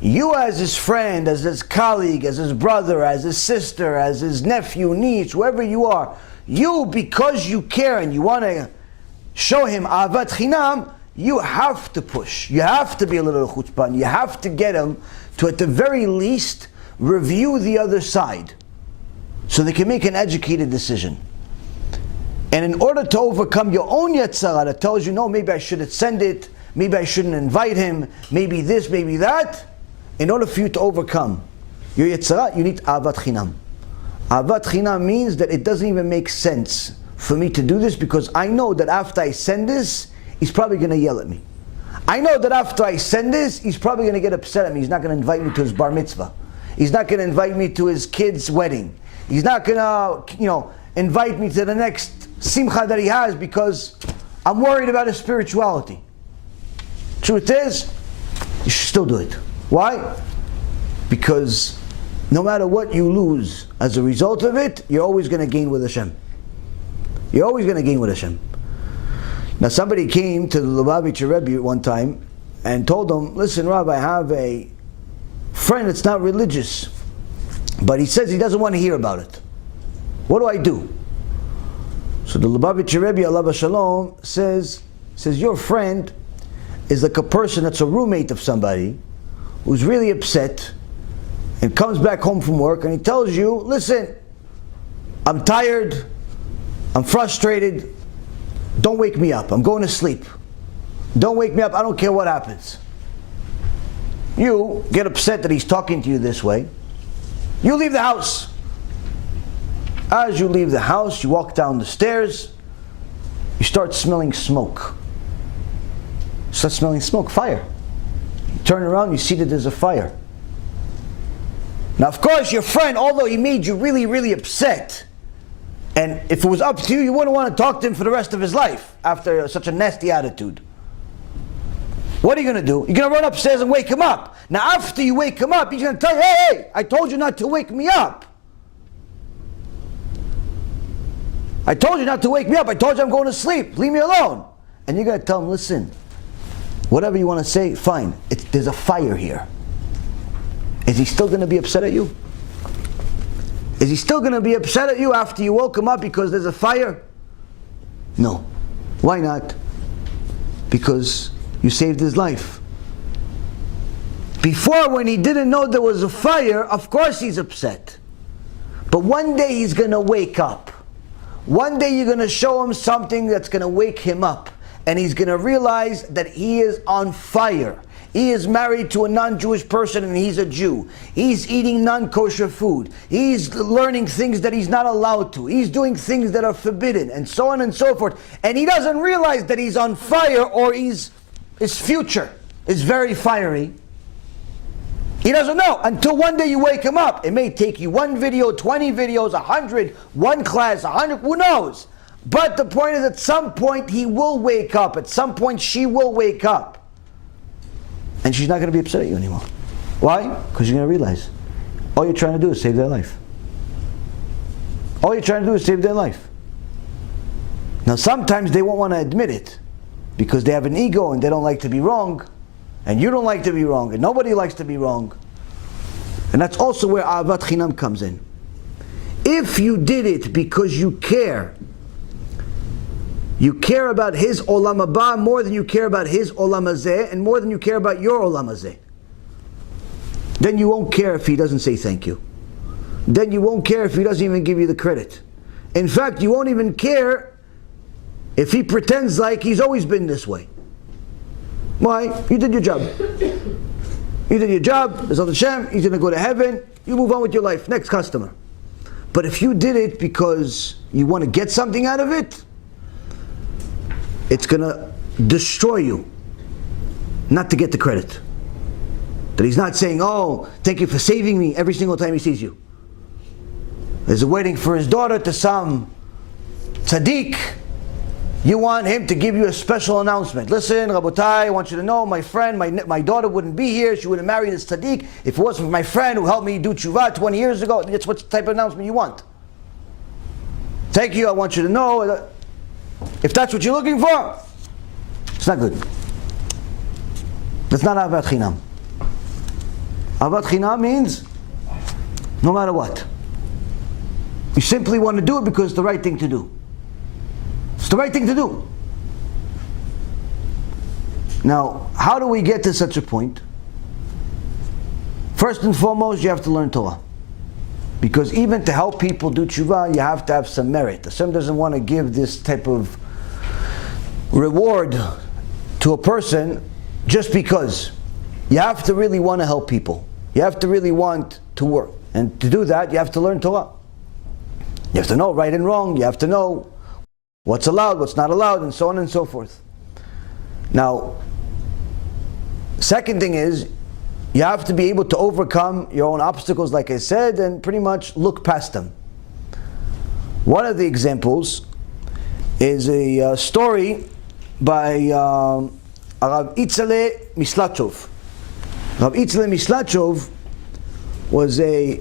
You as his friend, as his colleague, as his brother, as his sister, as his nephew, niece, whoever you are, you, because you care and you want to show him Ahavat Chinam, you have to push. You have to be a little chutzpah. You have to get him to, at the very least, review the other side, so they can make an educated decision. And in order to overcome your own Yetzirah that tells you, no, maybe I shouldn't send it, maybe I shouldn't invite him, maybe this, maybe that, in order for you to overcome your Yetzirah, you need Ahavat Chinam. Ahavat Chinam means that it doesn't even make sense for me to do this, because I know that after I send this, he's probably going to yell at me. I know that after I send this, he's probably going to get upset at me. He's not going to invite me to his bar mitzvah. He's not going to invite me to his kid's wedding. He's not going to, invite me to the next simcha that he has, because I'm worried about his spirituality. Truth is, you should still do it. Why? Because no matter what you lose as a result of it, you're always going to gain with HaShem. You're always going to gain with Hashem. Now somebody came to the Lubavitcher Rebbe one time and told him, listen Rabbi, I have a friend that's not religious, but he says he doesn't want to hear about it. What do I do? So the Lubavitcher Rebbe, Ahava Shalom, says your friend is like a person that's a roommate of somebody who's really upset and comes back home from work and he tells you, listen, I'm tired, I'm frustrated, don't wake me up, I'm going to sleep. Don't wake me up, I don't care what happens. You get upset that he's talking to you this way. You leave the house. As you leave the house, you walk down the stairs, you start smelling smoke. You start smelling smoke, fire. You turn around, you see that there's a fire. Now of course your friend, although he made you really, really upset, and if it was up to you, you wouldn't want to talk to him for the rest of his life after such a nasty attitude. What are you going to do? You're going to run upstairs and wake him up. Now after you wake him up, he's going to tell you, hey, I told you not to wake me up. I told you not to wake me up. I told you I'm going to sleep. Leave me alone. And you're going to tell him, listen, whatever you want to say, fine. There's a fire here. Is he still going to be upset at you? Is he still going to be upset at you after you woke him up because there's a fire? No. Why not? Because you saved his life. Before, when he didn't know there was a fire, of course he's upset. But one day he's going to wake up. One day you're going to show him something that's going to wake him up. And he's going to realize that he is on fire. He is married to a non-Jewish person and he's a Jew. He's eating non-kosher food. He's learning things that he's not allowed to. He's doing things that are forbidden, and so on and so forth. And he doesn't realize that he's on fire, or his future is very fiery. He doesn't know until one day you wake him up. It may take you 1 video, 20 videos, 100, 1 class, 100, who knows? But the point is, at some point he will wake up. At some point she will wake up. And she's not going to be upset at you anymore. Why? Because you're going to realize all you're trying to do is save their life. All you're trying to do is save their life. Now sometimes they won't want to admit it because they have an ego and they don't like to be wrong. And you don't like to be wrong, and nobody likes to be wrong. And that's also where Ahavat Chinam comes in. If you did it because you care about his olam haba more than you care about his olam hazeh, and more than you care about your olam hazeh, then you won't care if he doesn't say thank you. Then you won't care if he doesn't even give you the credit. In fact, you won't even care if he pretends like he's always been this way. Why? You did your job. You did your job. There's HaShem. He's going to go to heaven. You move on with your life. Next customer. But if you did it because you want to get something out of it, it's going to destroy you. Not to get the credit. That he's not saying, oh, thank you for saving me every single time he sees you. He's waiting for his daughter to some tzaddik. You want him to give you a special announcement. Listen, Rabotai, I want you to know, my friend, my daughter wouldn't be here. She would have married this tzaddik if it wasn't for my friend who helped me do tshuva 20 years ago. That's what type of announcement you want. Thank you, I want you to know that if that's what you're looking for, it's not good. That's not Ahavat Chinam. Ahavat Chinam means no matter what. You simply want to do it because it's the right thing to do. It's the right thing to do. Now, how do we get to such a point? First and foremost, you have to learn Torah. Because even to help people do tshuva, you have to have some merit. HaShem doesn't want to give this type of reward to a person just because. You have to really want to help people. You have to really want to work. And to do that, you have to learn Torah. You have to know right and wrong. You have to know what's allowed, what's not allowed, and so on and so forth. Now, second thing is, you have to be able to overcome your own obstacles, like I said, and pretty much look past them. One of the examples is a story by Rav Itzale Mislachov. Rav Itzale Mislachov was a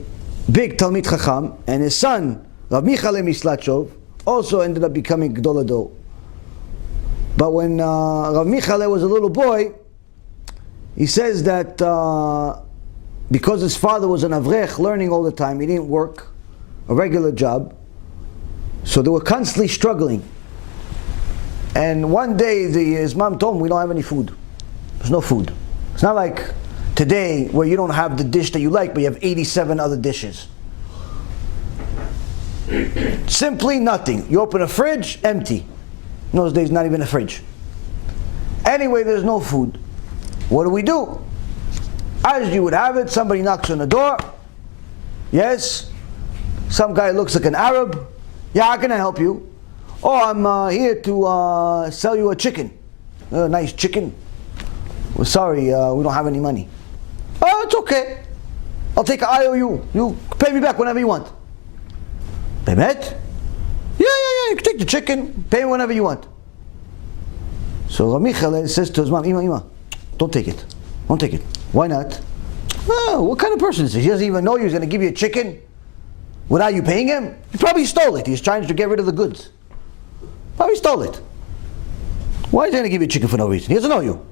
big Talmid Chacham, and his son, Rav Michale Mislachov, also ended up becoming Gdol Hador. But when Rav Michale was a little boy, he says that because his father was an avrech, learning all the time, he didn't work a regular job, so they were constantly struggling. And one day his mom told him, we don't have any food. There's no food. It's not like today where you don't have the dish that you like, but you have 87 other dishes. Simply nothing. You open a fridge, empty. In those days, not even a fridge. Anyway, there's no food. What do? As you would have it, somebody knocks on the door. Yes? Some guy looks like an Arab. Yeah, how can I help you? Oh, I'm here to sell you a chicken. A nice chicken. Well, sorry, we don't have any money. Oh, it's okay. I'll take an IOU. You pay me back whenever you want. Bemet? Yeah, you can take the chicken, pay me whenever you want. So Rabbi Michale says to his mom, Ima, don't take it. Don't take it. Why not? Oh, what kind of person is this? He doesn't even know he's going to give you a chicken without you paying him? He probably stole it. He's trying to get rid of the goods. Probably stole it. Why is he going to give you a chicken for no reason? He doesn't know you.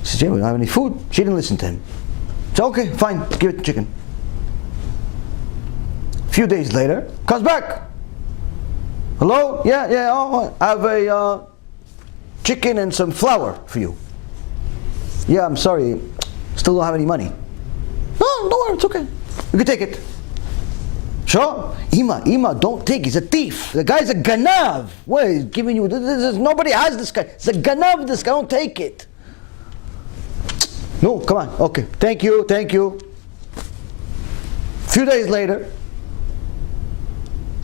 He says, yeah, we don't have any food. She didn't listen to him. So okay, fine, give it the chicken. A few days later, comes back. Hello? Yeah, oh, I have a chicken and some flour for you. Yeah, I'm sorry, still don't have any money. No, don't worry, it's okay. You can take it. Sure? Ima, don't take it. He's a thief. The guy's a ganav. What, he's giving you, nobody has this guy. It's a ganav, this guy, don't take it. No, come on, okay. Thank you. A few days later,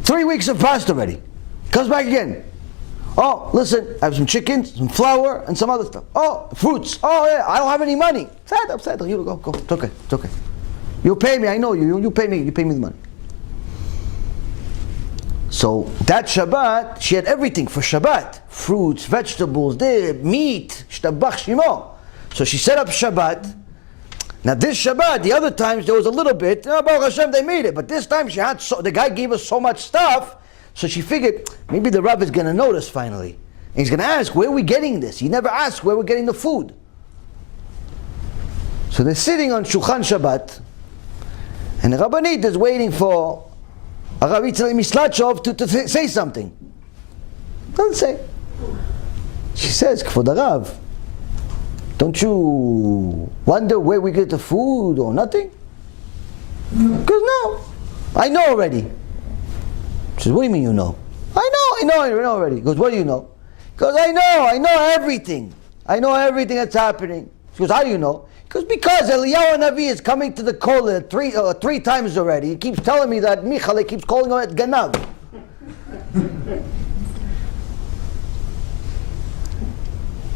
3 weeks have passed already. Comes back again. Oh, listen, I have some chicken, some flour, and some other stuff. Oh, fruits. Oh, yeah, I don't have any money. Settle. You go. It's okay. You pay me, I know you. You pay me the money. So that Shabbat, she had everything for Shabbat. Fruits, vegetables, meat, shtabach shimo. So she set up Shabbat. Now this Shabbat, the other times there was a little bit. Oh, Baruch Hashem, they made it. But this time the guy gave us so much stuff. So she figured, maybe the Rav is going to notice finally. And he's going to ask, where are we getting this? He never asked where we're getting the food. So they're sitting on Shulchan Shabbat. And the Rabbanit is waiting for Rabbi Mislachov to say something. Doesn't say. She says, for the Rav, don't you wonder where we get the food or nothing? Because no, I know already. She says, what do you mean you know? I know already. He goes, what do you know? Because I know everything. I know everything that's happening. She goes, how do you know? Because Eliyahu Navi is coming to the kollel three times already. He keeps telling me that Michale keeps calling him at Ganav.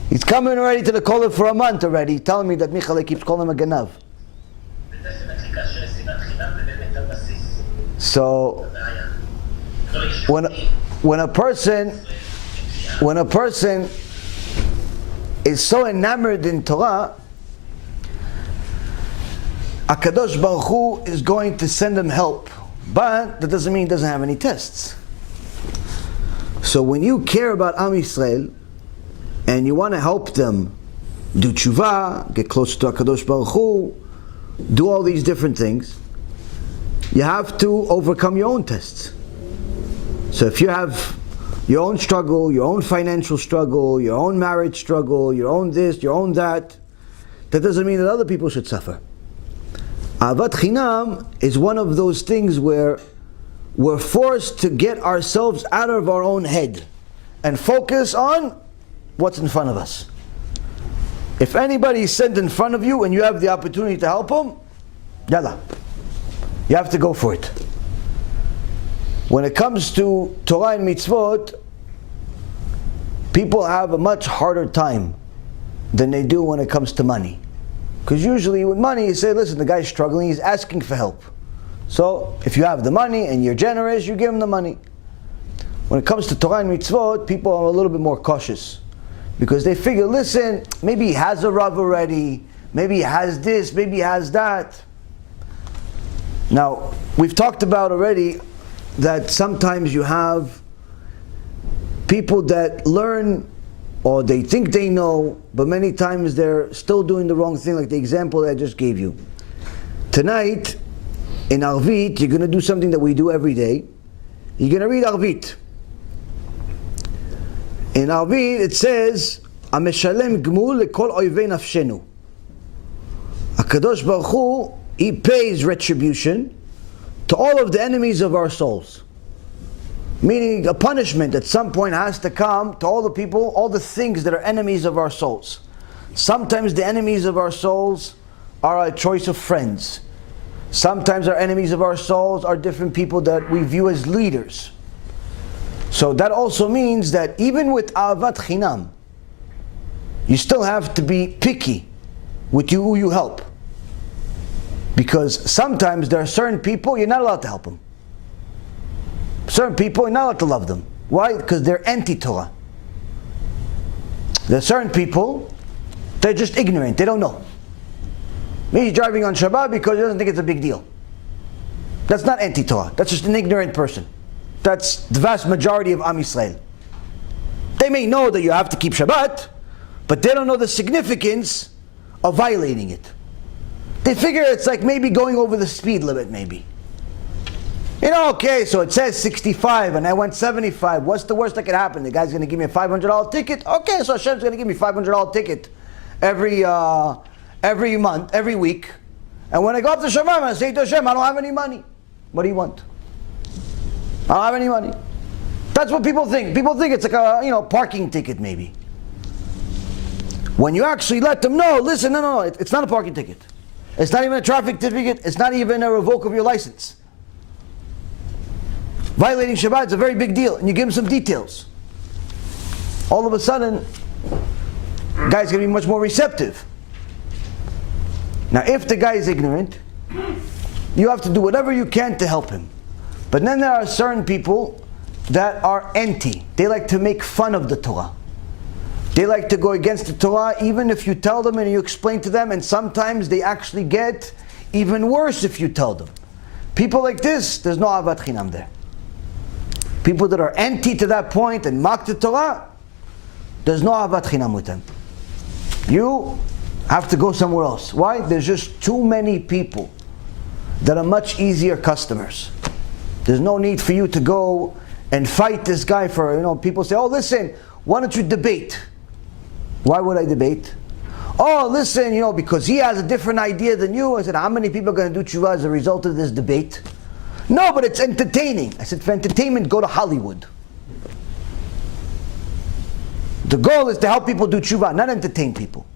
He's coming already to the kollel for a month already. He's telling me that Michale keeps calling him a Ganav. So when a person is so enamored in Torah, HaKadosh Baruch Hu is going to send him help, but that doesn't mean he doesn't have any tests. So when you care about Am Yisrael and you want to help them do tshuva, get closer to HaKadosh Baruch Hu, do all these different things, you have to overcome your own tests. So if you have your own struggle, your own financial struggle, your own marriage struggle, your own this, your own that doesn't mean that other people should suffer. Ahavat Chinam is one of those things where we're forced to get ourselves out of our own head and focus on what's in front of us. If anybody is sent in front of you and you have the opportunity to help them, yalla. You have to go for it. When it comes to Torah and mitzvot, people have a much harder time than they do when it comes to money. Because usually with money, you say, listen, the guy's struggling, he's asking for help. So if you have the money and you're generous, you give him the money. When it comes to Torah and mitzvot, people are a little bit more cautious. Because they figure, listen, maybe he has a Rav already, maybe he has this, maybe he has that. Now, we've talked about already that sometimes you have people that learn, or they think they know, but many times they're still doing the wrong thing, like the example that I just gave you. Tonight, in Arvit, you're going to do something that we do every day. You're going to read Arvit. In Arvit, it says, "Ameshalem gmul lekol oivei nafshenu." HaKadosh Baruch Hu, He pays retribution to all of the enemies of our souls. Meaning a punishment at some point has to come to all the people, all the things that are enemies of our souls. Sometimes the enemies of our souls are a choice of friends. Sometimes our enemies of our souls are different people that we view as leaders. So that also means that even with Ahava Chinam, you still have to be picky with who you help. Because sometimes there are certain people you're not allowed to help them. Certain people you're not allowed to love them. Why? Because they're anti-Torah. There are certain people, they're just ignorant, they don't know. Maybe he's driving on Shabbat because he doesn't think it's a big deal. That's not anti-Torah, that's just an ignorant person. That's the vast majority of Am Yisrael. They may know that you have to keep Shabbat, but they don't know the significance of violating it. They figure it's like maybe going over the speed limit, maybe. You know, okay, so it says 65 and I went 75. What's the worst that could happen? The guy's going to give me a $500 ticket? Okay, so Hashem's going to give me a $500 ticket every month, every week. And when I go up to Shema, I say to Hashem, I don't have any money. What do you want? I don't have any money. That's what people think. People think it's like a parking ticket maybe. When you actually let them know, listen, no, it's not a parking ticket. It's not even a traffic ticket. It's not even a revoke of your license. Violating Shabbat is a very big deal, and you give him some details. All of a sudden, the guy's going to be much more receptive. Now, if the guy is ignorant, you have to do whatever you can to help him. But then there are certain people that are anti. They like to make fun of the Torah. They like to go against the Torah, even if you tell them and you explain to them, and sometimes they actually get even worse if you tell them. People like this, there's no Ahavat Chinam there. People that are anti to that point and mock the Torah, there's no Ahavat Chinam with them. You have to go somewhere else. Why? There's just too many people that are much easier customers. There's no need for you to go and fight this guy for, people say, oh listen, why don't you debate? Why would I debate? Oh listen, because he has a different idea than you. I said, how many people are going to do tshuva as a result of this debate? No, but it's entertaining. I said, for entertainment, go to Hollywood. The goal is to help people do tshuva, not entertain people.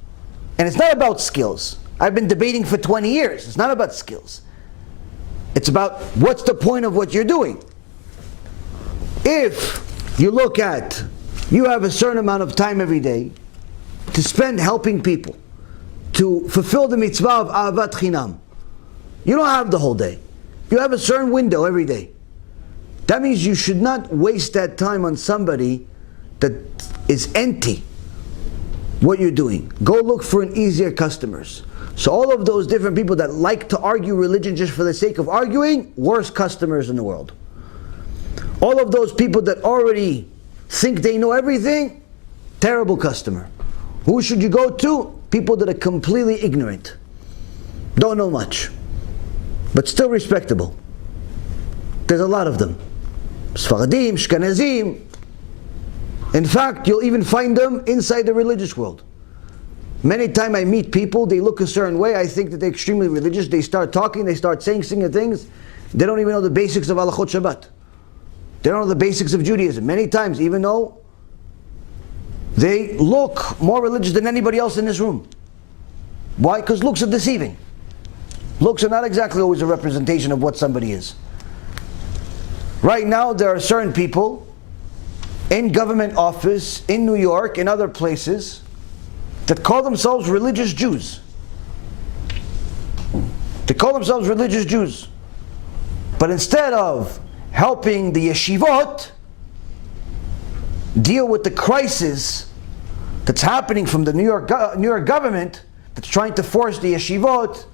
And it's not about skills. I've been debating for 20 years. It's not about skills. It's about what's the point of what you're doing. If you look at, you have a certain amount of time every day to spend helping people, to fulfill the mitzvah of Ahavat Chinam. You don't have the whole day. You have a certain window every day. That means you should not waste that time on somebody that is anti what you're doing. Go look for an easier customers. So all of those different people that like to argue religion just for the sake of arguing, worst customers in the world. All of those people that already think they know everything, terrible customer. Who should you go to? People that are completely ignorant. Don't know much. But still respectable. There's a lot of them. Sfaradim, Shkenazim. In fact, you'll even find them inside the religious world. Many times I meet people, they look a certain way, I think that they're extremely religious, they start talking, they start saying things, they don't even know the basics of Halachot Shabbat. They don't know the basics of Judaism. Many times, even though they look more religious than anybody else in this room. Why? Because looks are deceiving. Looks are not exactly always a representation of what somebody is. Right now, there are certain people in government office, in New York, in other places, that call themselves religious Jews. They call themselves religious Jews. But instead of helping the yeshivot deal with the crisis that's happening from the New York government, that's trying to force the yeshivot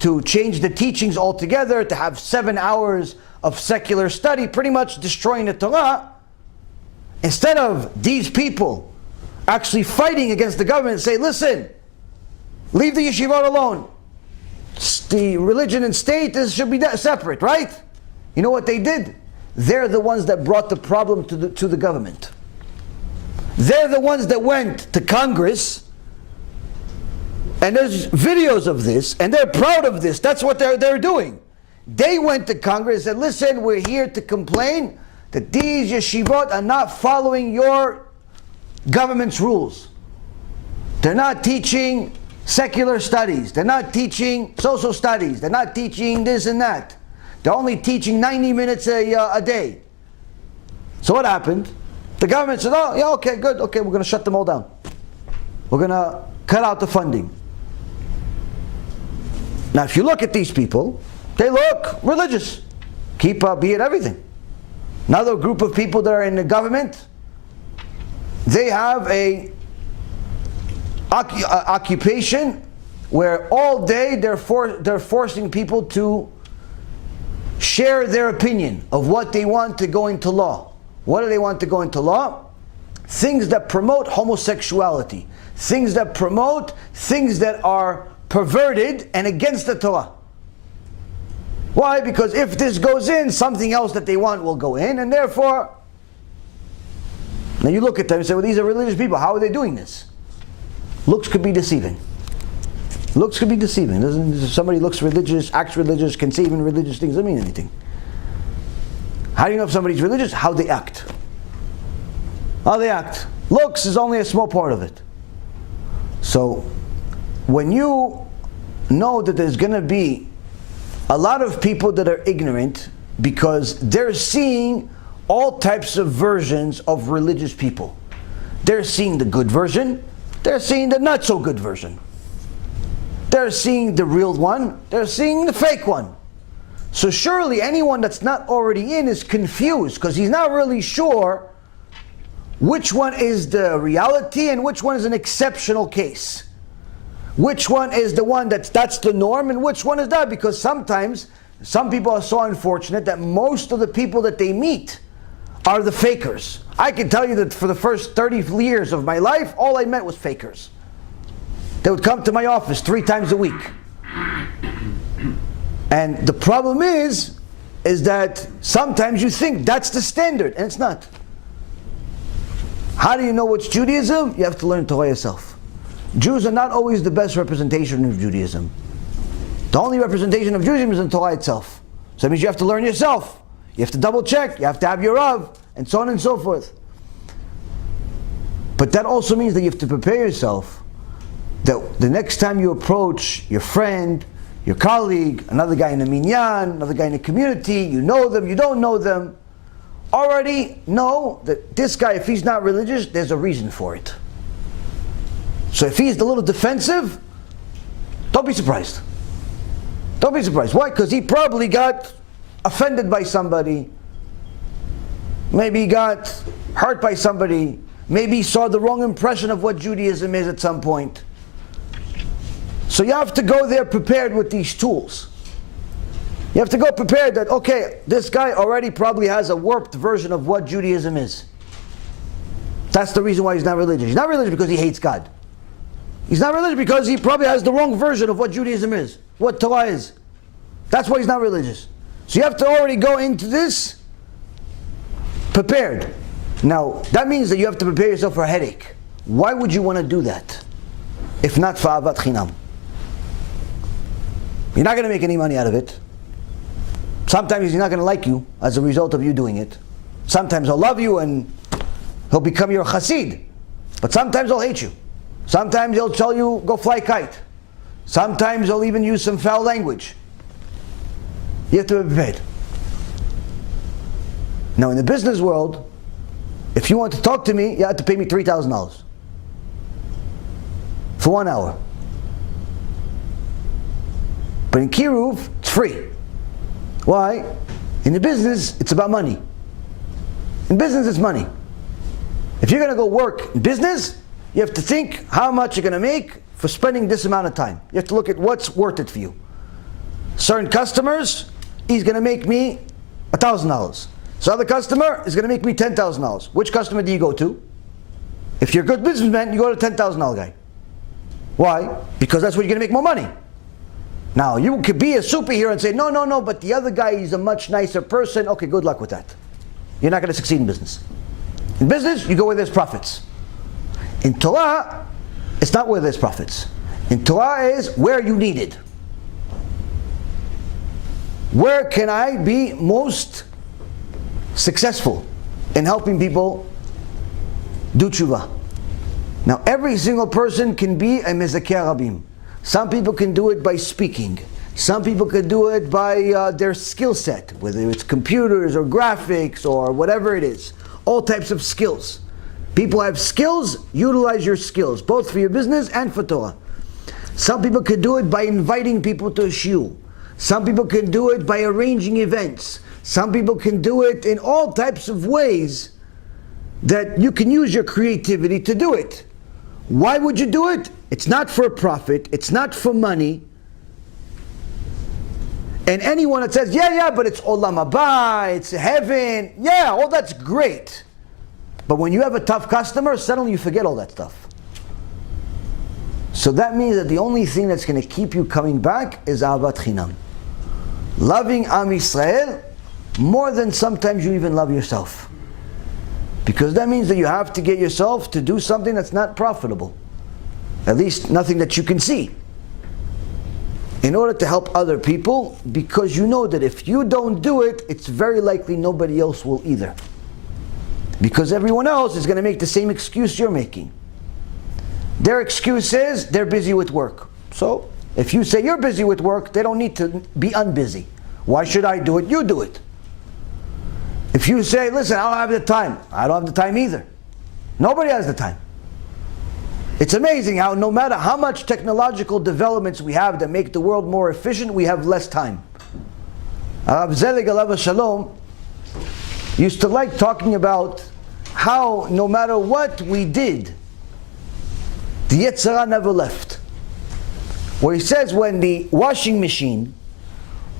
to change the teachings altogether, to have 7 hours of secular study, pretty much destroying the Torah, instead of these people actually fighting against the government and say, listen, leave the yeshivot alone. The religion and state, this should be separate, right? You know what they did? They're the ones that brought the problem to the government. They're the ones that went to Congress, and there's videos of this, and they're proud of this. That's what they're doing. They went to Congress and said, listen, we're here to complain that these yeshivot are not following your government's rules. They're not teaching secular studies. They're not teaching social studies. They're not teaching this and that. They're only teaching 90 minutes a day. So what happened? The government said, oh, yeah, okay, good. Okay, we're going to shut them all down. We're going to cut out the funding. Now, if you look at these people, they look religious. Kippah, be it everything. Another group of people that are in the government, they have a occupation where all day they're forcing people to share their opinion of what they want to go into law. What do they want to go into law? Things that promote homosexuality. Things that promote things that are perverted and against the Torah. Why? Because if this goes in, something else that they want will go in, and therefore, now you look at them and say, well, these are religious people. How are they doing this? Looks could be deceiving. Looks could be deceiving. If somebody looks religious, acts religious, can say even religious things, doesn't mean anything. How do you know if somebody's religious? How they act. How they act. Looks is only a small part of it. So, when you know that there's going to be a lot of people that are ignorant because they're seeing all types of versions of religious people. They're seeing the good version, they're seeing the not so good version. They're seeing the real one, they're seeing the fake one. So surely anyone that's not already in is confused because he's not really sure which one is the reality and which one is an exceptional case. Which one is the one that's the norm and which one is that? Because sometimes some people are so unfortunate that most of the people that they meet are the fakers. I can tell you that for the first 30 years of my life, all I met was fakers. They would come to my office 3 times a week. And the problem is that sometimes you think that's the standard, and it's not. How do you know what's Judaism? You have to learn Torah yourself. Jews are not always the best representation of Judaism. The only representation of Judaism is in Torah itself. So that means you have to learn yourself. You have to double check, you have to have your Rav, and so on and so forth. But that also means that you have to prepare yourself that the next time you approach your friend, your colleague, another guy in a minyan, another guy in a community, you know them, you don't know them, already know that this guy, if he's not religious, there's a reason for it. So if he's a little defensive, don't be surprised. Don't be surprised. Why? Because he probably got offended by somebody. Maybe he got hurt by somebody. Maybe he saw the wrong impression of what Judaism is at some point. So you have to go there prepared with these tools. You have to go prepared that, okay, this guy already probably has a warped version of what Judaism is. That's the reason why he's not religious. He's not religious because he hates God. He's not religious because he probably has the wrong version of what Judaism is, what Torah is. That's why he's not religious. So you have to already go into this prepared. Now, that means that you have to prepare yourself for a headache. Why would you want to do that if not for Ahavat Chinam? You're not going to make any money out of it. Sometimes he's not going to like you as a result of you doing it. Sometimes he'll love you and he'll become your chassid. But sometimes he'll hate you. Sometimes he'll tell you, go fly a kite. Sometimes he'll even use some foul language. You have to be prepared. Now in the business world, if you want to talk to me, you have to pay me $3,000 for 1 hour. But in Kiruv, it's free. Why? In the business, it's about money. In business, it's money. If you're going to go work in business, you have to think how much you're going to make for spending this amount of time. You have to look at what's worth it for you. Certain customers, he's going to make me $1,000. So the customer is going to make me $10,000. Which customer do you go to? If you're a good businessman, you go to $10,000 guy. Why? Because that's where you're going to make more money. Now, you could be a superhero and say, no, but the other guy is a much nicer person. Okay, good luck with that. You're not going to succeed in business. In business, you go where there's profits. In Torah, it's not where there's profits. In Torah is where you need it. Where can I be most successful in helping people do tshuva? Now, every single person can be a mezakeh rabim. Some people can do it by speaking. Some people can do it by their skill set, whether it's computers or graphics or whatever it is. All types of skills. People have skills, utilize your skills, both for your business and for Torah. Some people can do it by inviting people to a shiur. Some people can do it by arranging events. Some people can do it in all types of ways that you can use your creativity to do it. Why would you do it? It's not for a profit. It's not for money. And anyone that says, yeah, but it's olam haba, it's heaven, yeah, all that's great. But when you have a tough customer, suddenly you forget all that stuff. So that means that the only thing that's going to keep you coming back is Ahava Chinam. Loving Am Yisrael more than sometimes you even love yourself. Because that means that you have to get yourself to do something that's not profitable. At least nothing that you can see. In order to help other people, because you know that if you don't do it, it's very likely nobody else will either. Because everyone else is going to make the same excuse you're making. Their excuse is they're busy with work. So, if you say you're busy with work, they don't need to be unbusy. Why should I do it? You do it. If you say, listen, I don't have the time. I don't have the time either. Nobody has the time. It's amazing how no matter how much technological developments we have that make the world more efficient, we have less time. Rav Zelig Alav Shalom used to like talking about how no matter what we did, the Yetzer Hara never left. Where he says when the washing machine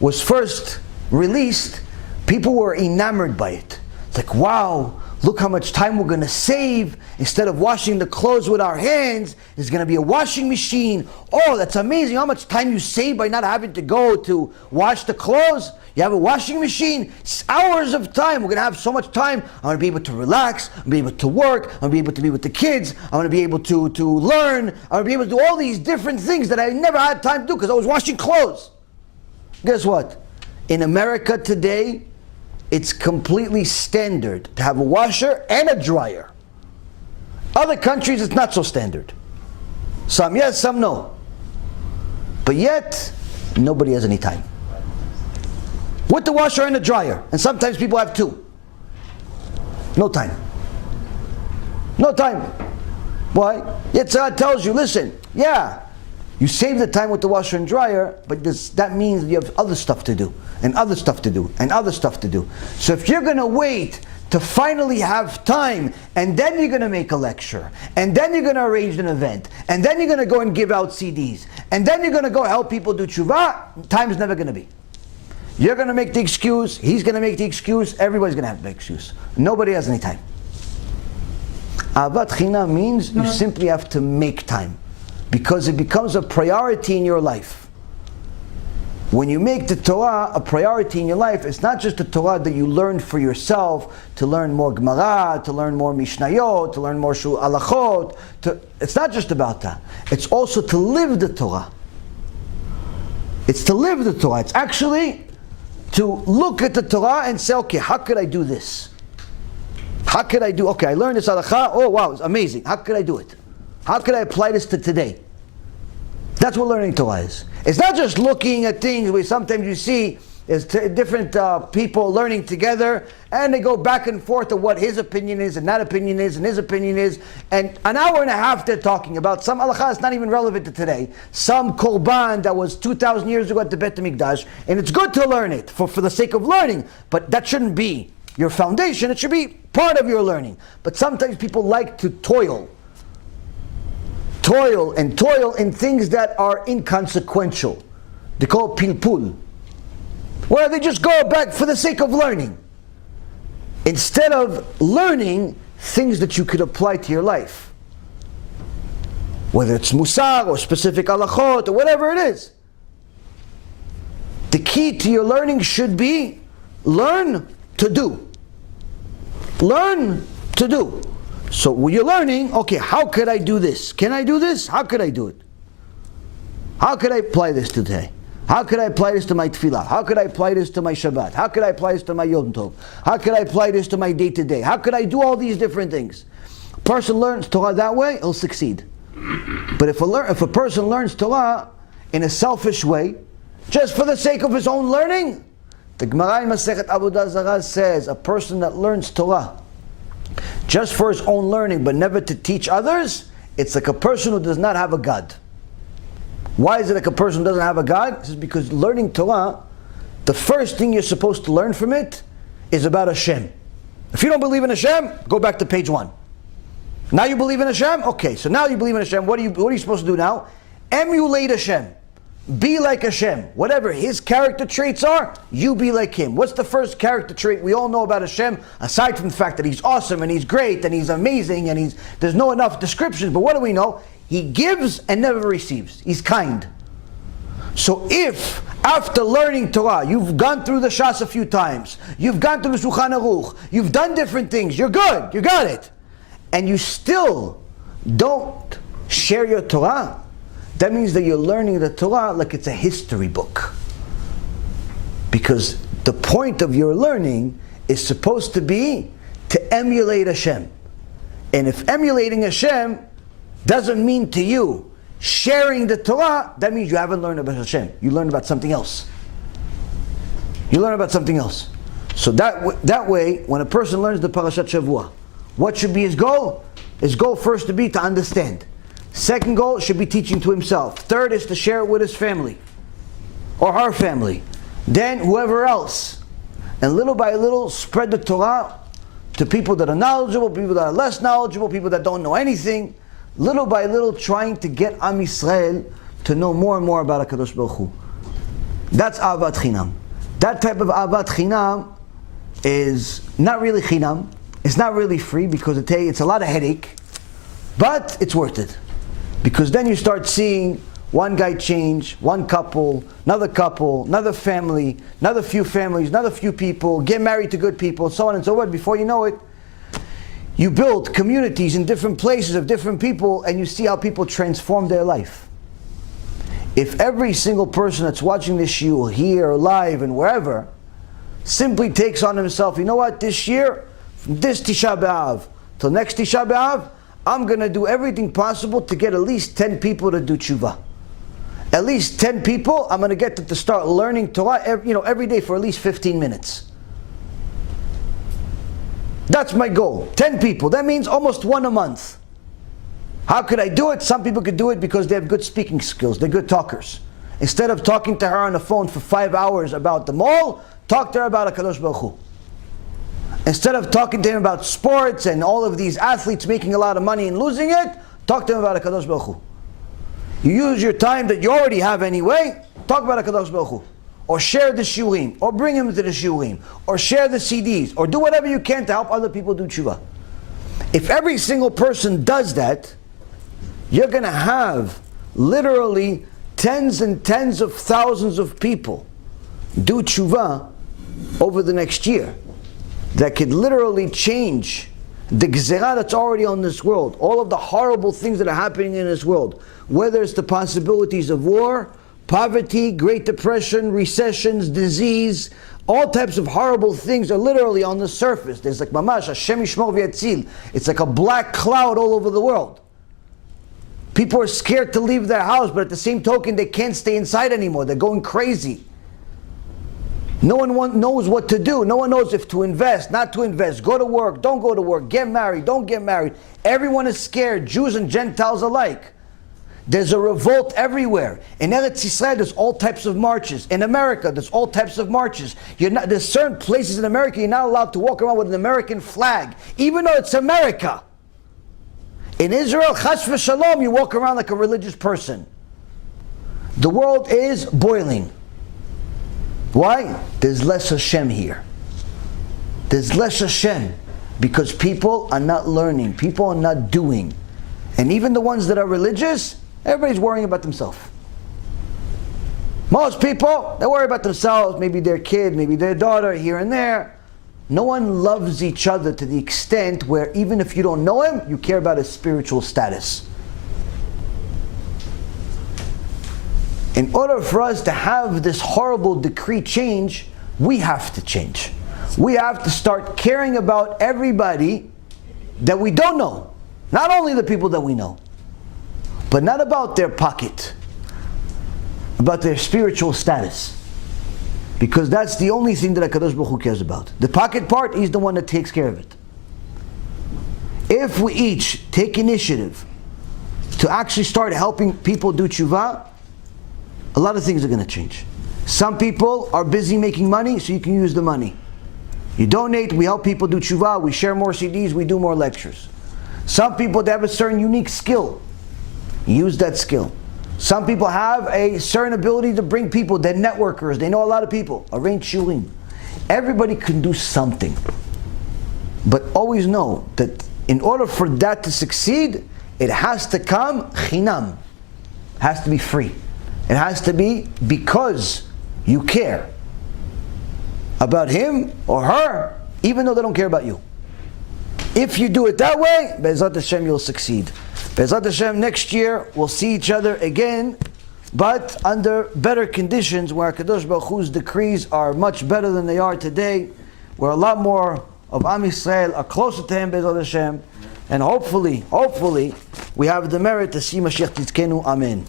was first released, people were enamored by it. It's like, wow, look how much time we're going to save. Instead of washing the clothes with our hands, there's going to be a washing machine. Oh, that's amazing how much time you save by not having to go to wash the clothes. You have a washing machine, it's hours of time. We're going to have so much time. I'm going to be able to relax. I'm going to be able to work. I'm going to be able to be with the kids. I'm going to be able to learn. I'm going to be able to do all these different things that I never had time to do because I was washing clothes. Guess what? In America today, it's completely standard to have a washer and a dryer. Other countries, it's not so standard. Some yes, some no. But yet, nobody has any time. With the washer and the dryer. And sometimes people have two. No time. No time. Why? Yetzer Hara tells you, listen, yeah, you save the time with the washer and dryer, but that means you have other stuff to do, and other stuff to do, and other stuff to do. So if you're going to wait to finally have time, and then you're going to make a lecture, and then you're going to arrange an event, and then you're going to go and give out CDs, and then you're going to go help people do tshuva, time is never going to be. You're going to make the excuse, he's going to make the excuse, everybody's going to have the excuse. Nobody has any time. Ahavat Chinam means you simply have to make time, because it becomes a priority in your life. When you make the Torah a priority in your life, it's not just the Torah that you learn for yourself, to learn more Gemara, to learn more Mishnayot, to learn more Shu Alachot. It's not just about that. It's also to live the Torah. It's to live the Torah. It's actually to look at the Torah and say, okay, how could I do this? How could I do, okay, I learned this halakha, oh wow, it's amazing. How could I do it? How could I apply this to today? That's what learning Torah is. It's not just looking at things where sometimes you see is different people learning together and they go back and forth of what his opinion is and that opinion is and his opinion is, and an hour and a half they're talking about some halakha that's not even relevant to today, some korban that was 2,000 years ago at the Beit HaMikdash, and it's good to learn it for the sake of learning, but that shouldn't be your foundation. It should be part of your learning. But sometimes people like to toil in things that are inconsequential. They call it pilpul. where they just go back for the sake of learning, instead of learning things that you could apply to your life. Whether it's musar or specific halachot or whatever it is. The key to your learning should be learn to do. Learn to do. So when you're learning, okay, how could I do this? Can I do this? How could I do it? How could I apply this today? How could I apply this to my tefillah? How could I apply this to my Shabbat? How could I apply this to my Yom Tov? How could I apply this to my day-to-day? How could I do all these different things? A person learns Torah that way, he'll succeed. But if a person learns Torah in a selfish way, just for the sake of his own learning, the Gemara in Masechet Avodah Zarah says a person that learns Torah just for his own learning but never to teach others, it's like a person who does not have a God. Why is it like a person who doesn't have a God? This is because learning Torah, the first thing you're supposed to learn from it is about Hashem. If you don't believe in Hashem, go back to page 1. Now you believe in Hashem? Okay, so now you believe in Hashem. What are you supposed to do now? Emulate Hashem. Be like Hashem. Whatever His character traits are, you be like Him. What's the first character trait we all know about Hashem, aside from the fact that He's awesome and He's great and He's amazing and there's no enough descriptions, but what do we know? He gives and never receives. He's kind. So if, after learning Torah, you've gone through the Shas a few times, you've gone through the Shulchan Aruch, you've done different things, you're good, you got it, and you still don't share your Torah, that means that you're learning the Torah like it's a history book. Because the point of your learning is supposed to be to emulate Hashem. And if emulating Hashem doesn't mean to you sharing the Torah, that means you haven't learned about Hashem. You learned about something else. You learn about something else. So that way, when a person learns the Parashat Shavua, what should be his goal? His goal first to be to understand. Second goal should be teaching to himself. Third is to share it with his family or her family. Then whoever else. And little by little spread the Torah to people that are knowledgeable, people that are less knowledgeable, people that don't know anything. Little by little trying to get Am Yisrael to know more and more about HaKadosh Baruch Hu. That's Ahavat Chinam. That type of Ahavat Chinam is not really Chinam. It's not really free because it's a lot of headache. But it's worth it. Because then you start seeing one guy change, one couple, another family, another few families, another few people, get married to good people, so on and so forth. Before you know it, you build communities in different places of different people, and you see how people transform their life. If every single person that's watching this shiur here, live, and wherever, simply takes on himself, you know what, this year, from this Tisha B'Av till next Tisha B'Av, I'm going to do everything possible to get at least 10 people to do tshuva. At least 10 people, I'm going to get them to start learning Torah every day for at least 15 minutes. That's my goal. 10 people. That means almost one a month. How could I do it? Some people could do it because they have good speaking skills. They're good talkers. Instead of talking to her on the phone for 5 hours about the mall, talk to her about HaKadosh Baruch Hu. Instead of talking to him about sports and all of these athletes making a lot of money and losing it, talk to him about HaKadosh Baruch Hu. You use your time that you already have anyway, talk about HaKadosh Baruch Hu. Or share the shiurim, or bring him to the shiurim, or share the CDs, or do whatever you can to help other people do tshuva. If every single person does that, you're going to have literally tens and tens of thousands of people do tshuva over the next year. That could literally change the gzerah that's already on this world. All of the horrible things that are happening in this world. Whether it's the possibilities of war, poverty, Great Depression, recessions, disease, all types of horrible things are literally on the surface. There's like mamash, Hashem yishmor v'yatzil. It's like a black cloud all over the world. People are scared to leave their house, but at the same token, they can't stay inside anymore. They're going crazy. No one knows what to do. No one knows if to invest, not to invest, go to work, don't go to work, get married, don't get married. Everyone is scared, Jews and Gentiles alike. There's a revolt everywhere. In Eretz Yisrael, there's all types of marches. In America, there's all types of marches. There's certain places in America you're not allowed to walk around with an American flag, even though it's America. In Israel, chas v'shalom, you walk around like a religious person. The world is boiling. Why? There's less HaShem here. There's less HaShem because people are not learning, people are not doing. And even the ones that are religious, everybody's worrying about themselves. Most people, they worry about themselves, maybe their kid, maybe their daughter, here and there. No one loves each other to the extent where even if you don't know him, you care about his spiritual status. In order for us to have this horrible decree change, we have to change. We have to start caring about everybody that we don't know. Not only the people that we know, but not about their pocket, about their spiritual status. Because that's the only thing that HaKadosh Baruch Hu cares about. The pocket part, he's the one that takes care of it. If we each take initiative to actually start helping people do tshuva, a lot of things are going to change. Some people are busy making money, so you can use the money. You donate, we help people do tshuva, we share more CDs, we do more lectures. Some people, they have a certain unique skill. Use that skill. Some people have a certain ability to bring people, they're networkers, they know a lot of people, arrange shulim. Everybody can do something. But always know that in order for that to succeed, it has to come chinam. It has to be free. It has to be because you care about him or her, even though they don't care about you. If you do it that way, Be'ezrat Hashem, you'll succeed. Be'ezrat Hashem, next year we'll see each other again, but under better conditions, where HaKadosh Baruch Hu's decrees are much better than they are today, where a lot more of Am Yisrael are closer to him, Be'ezrat Hashem, and hopefully, we have the merit to see Mashiach Tzidkenu. Amen.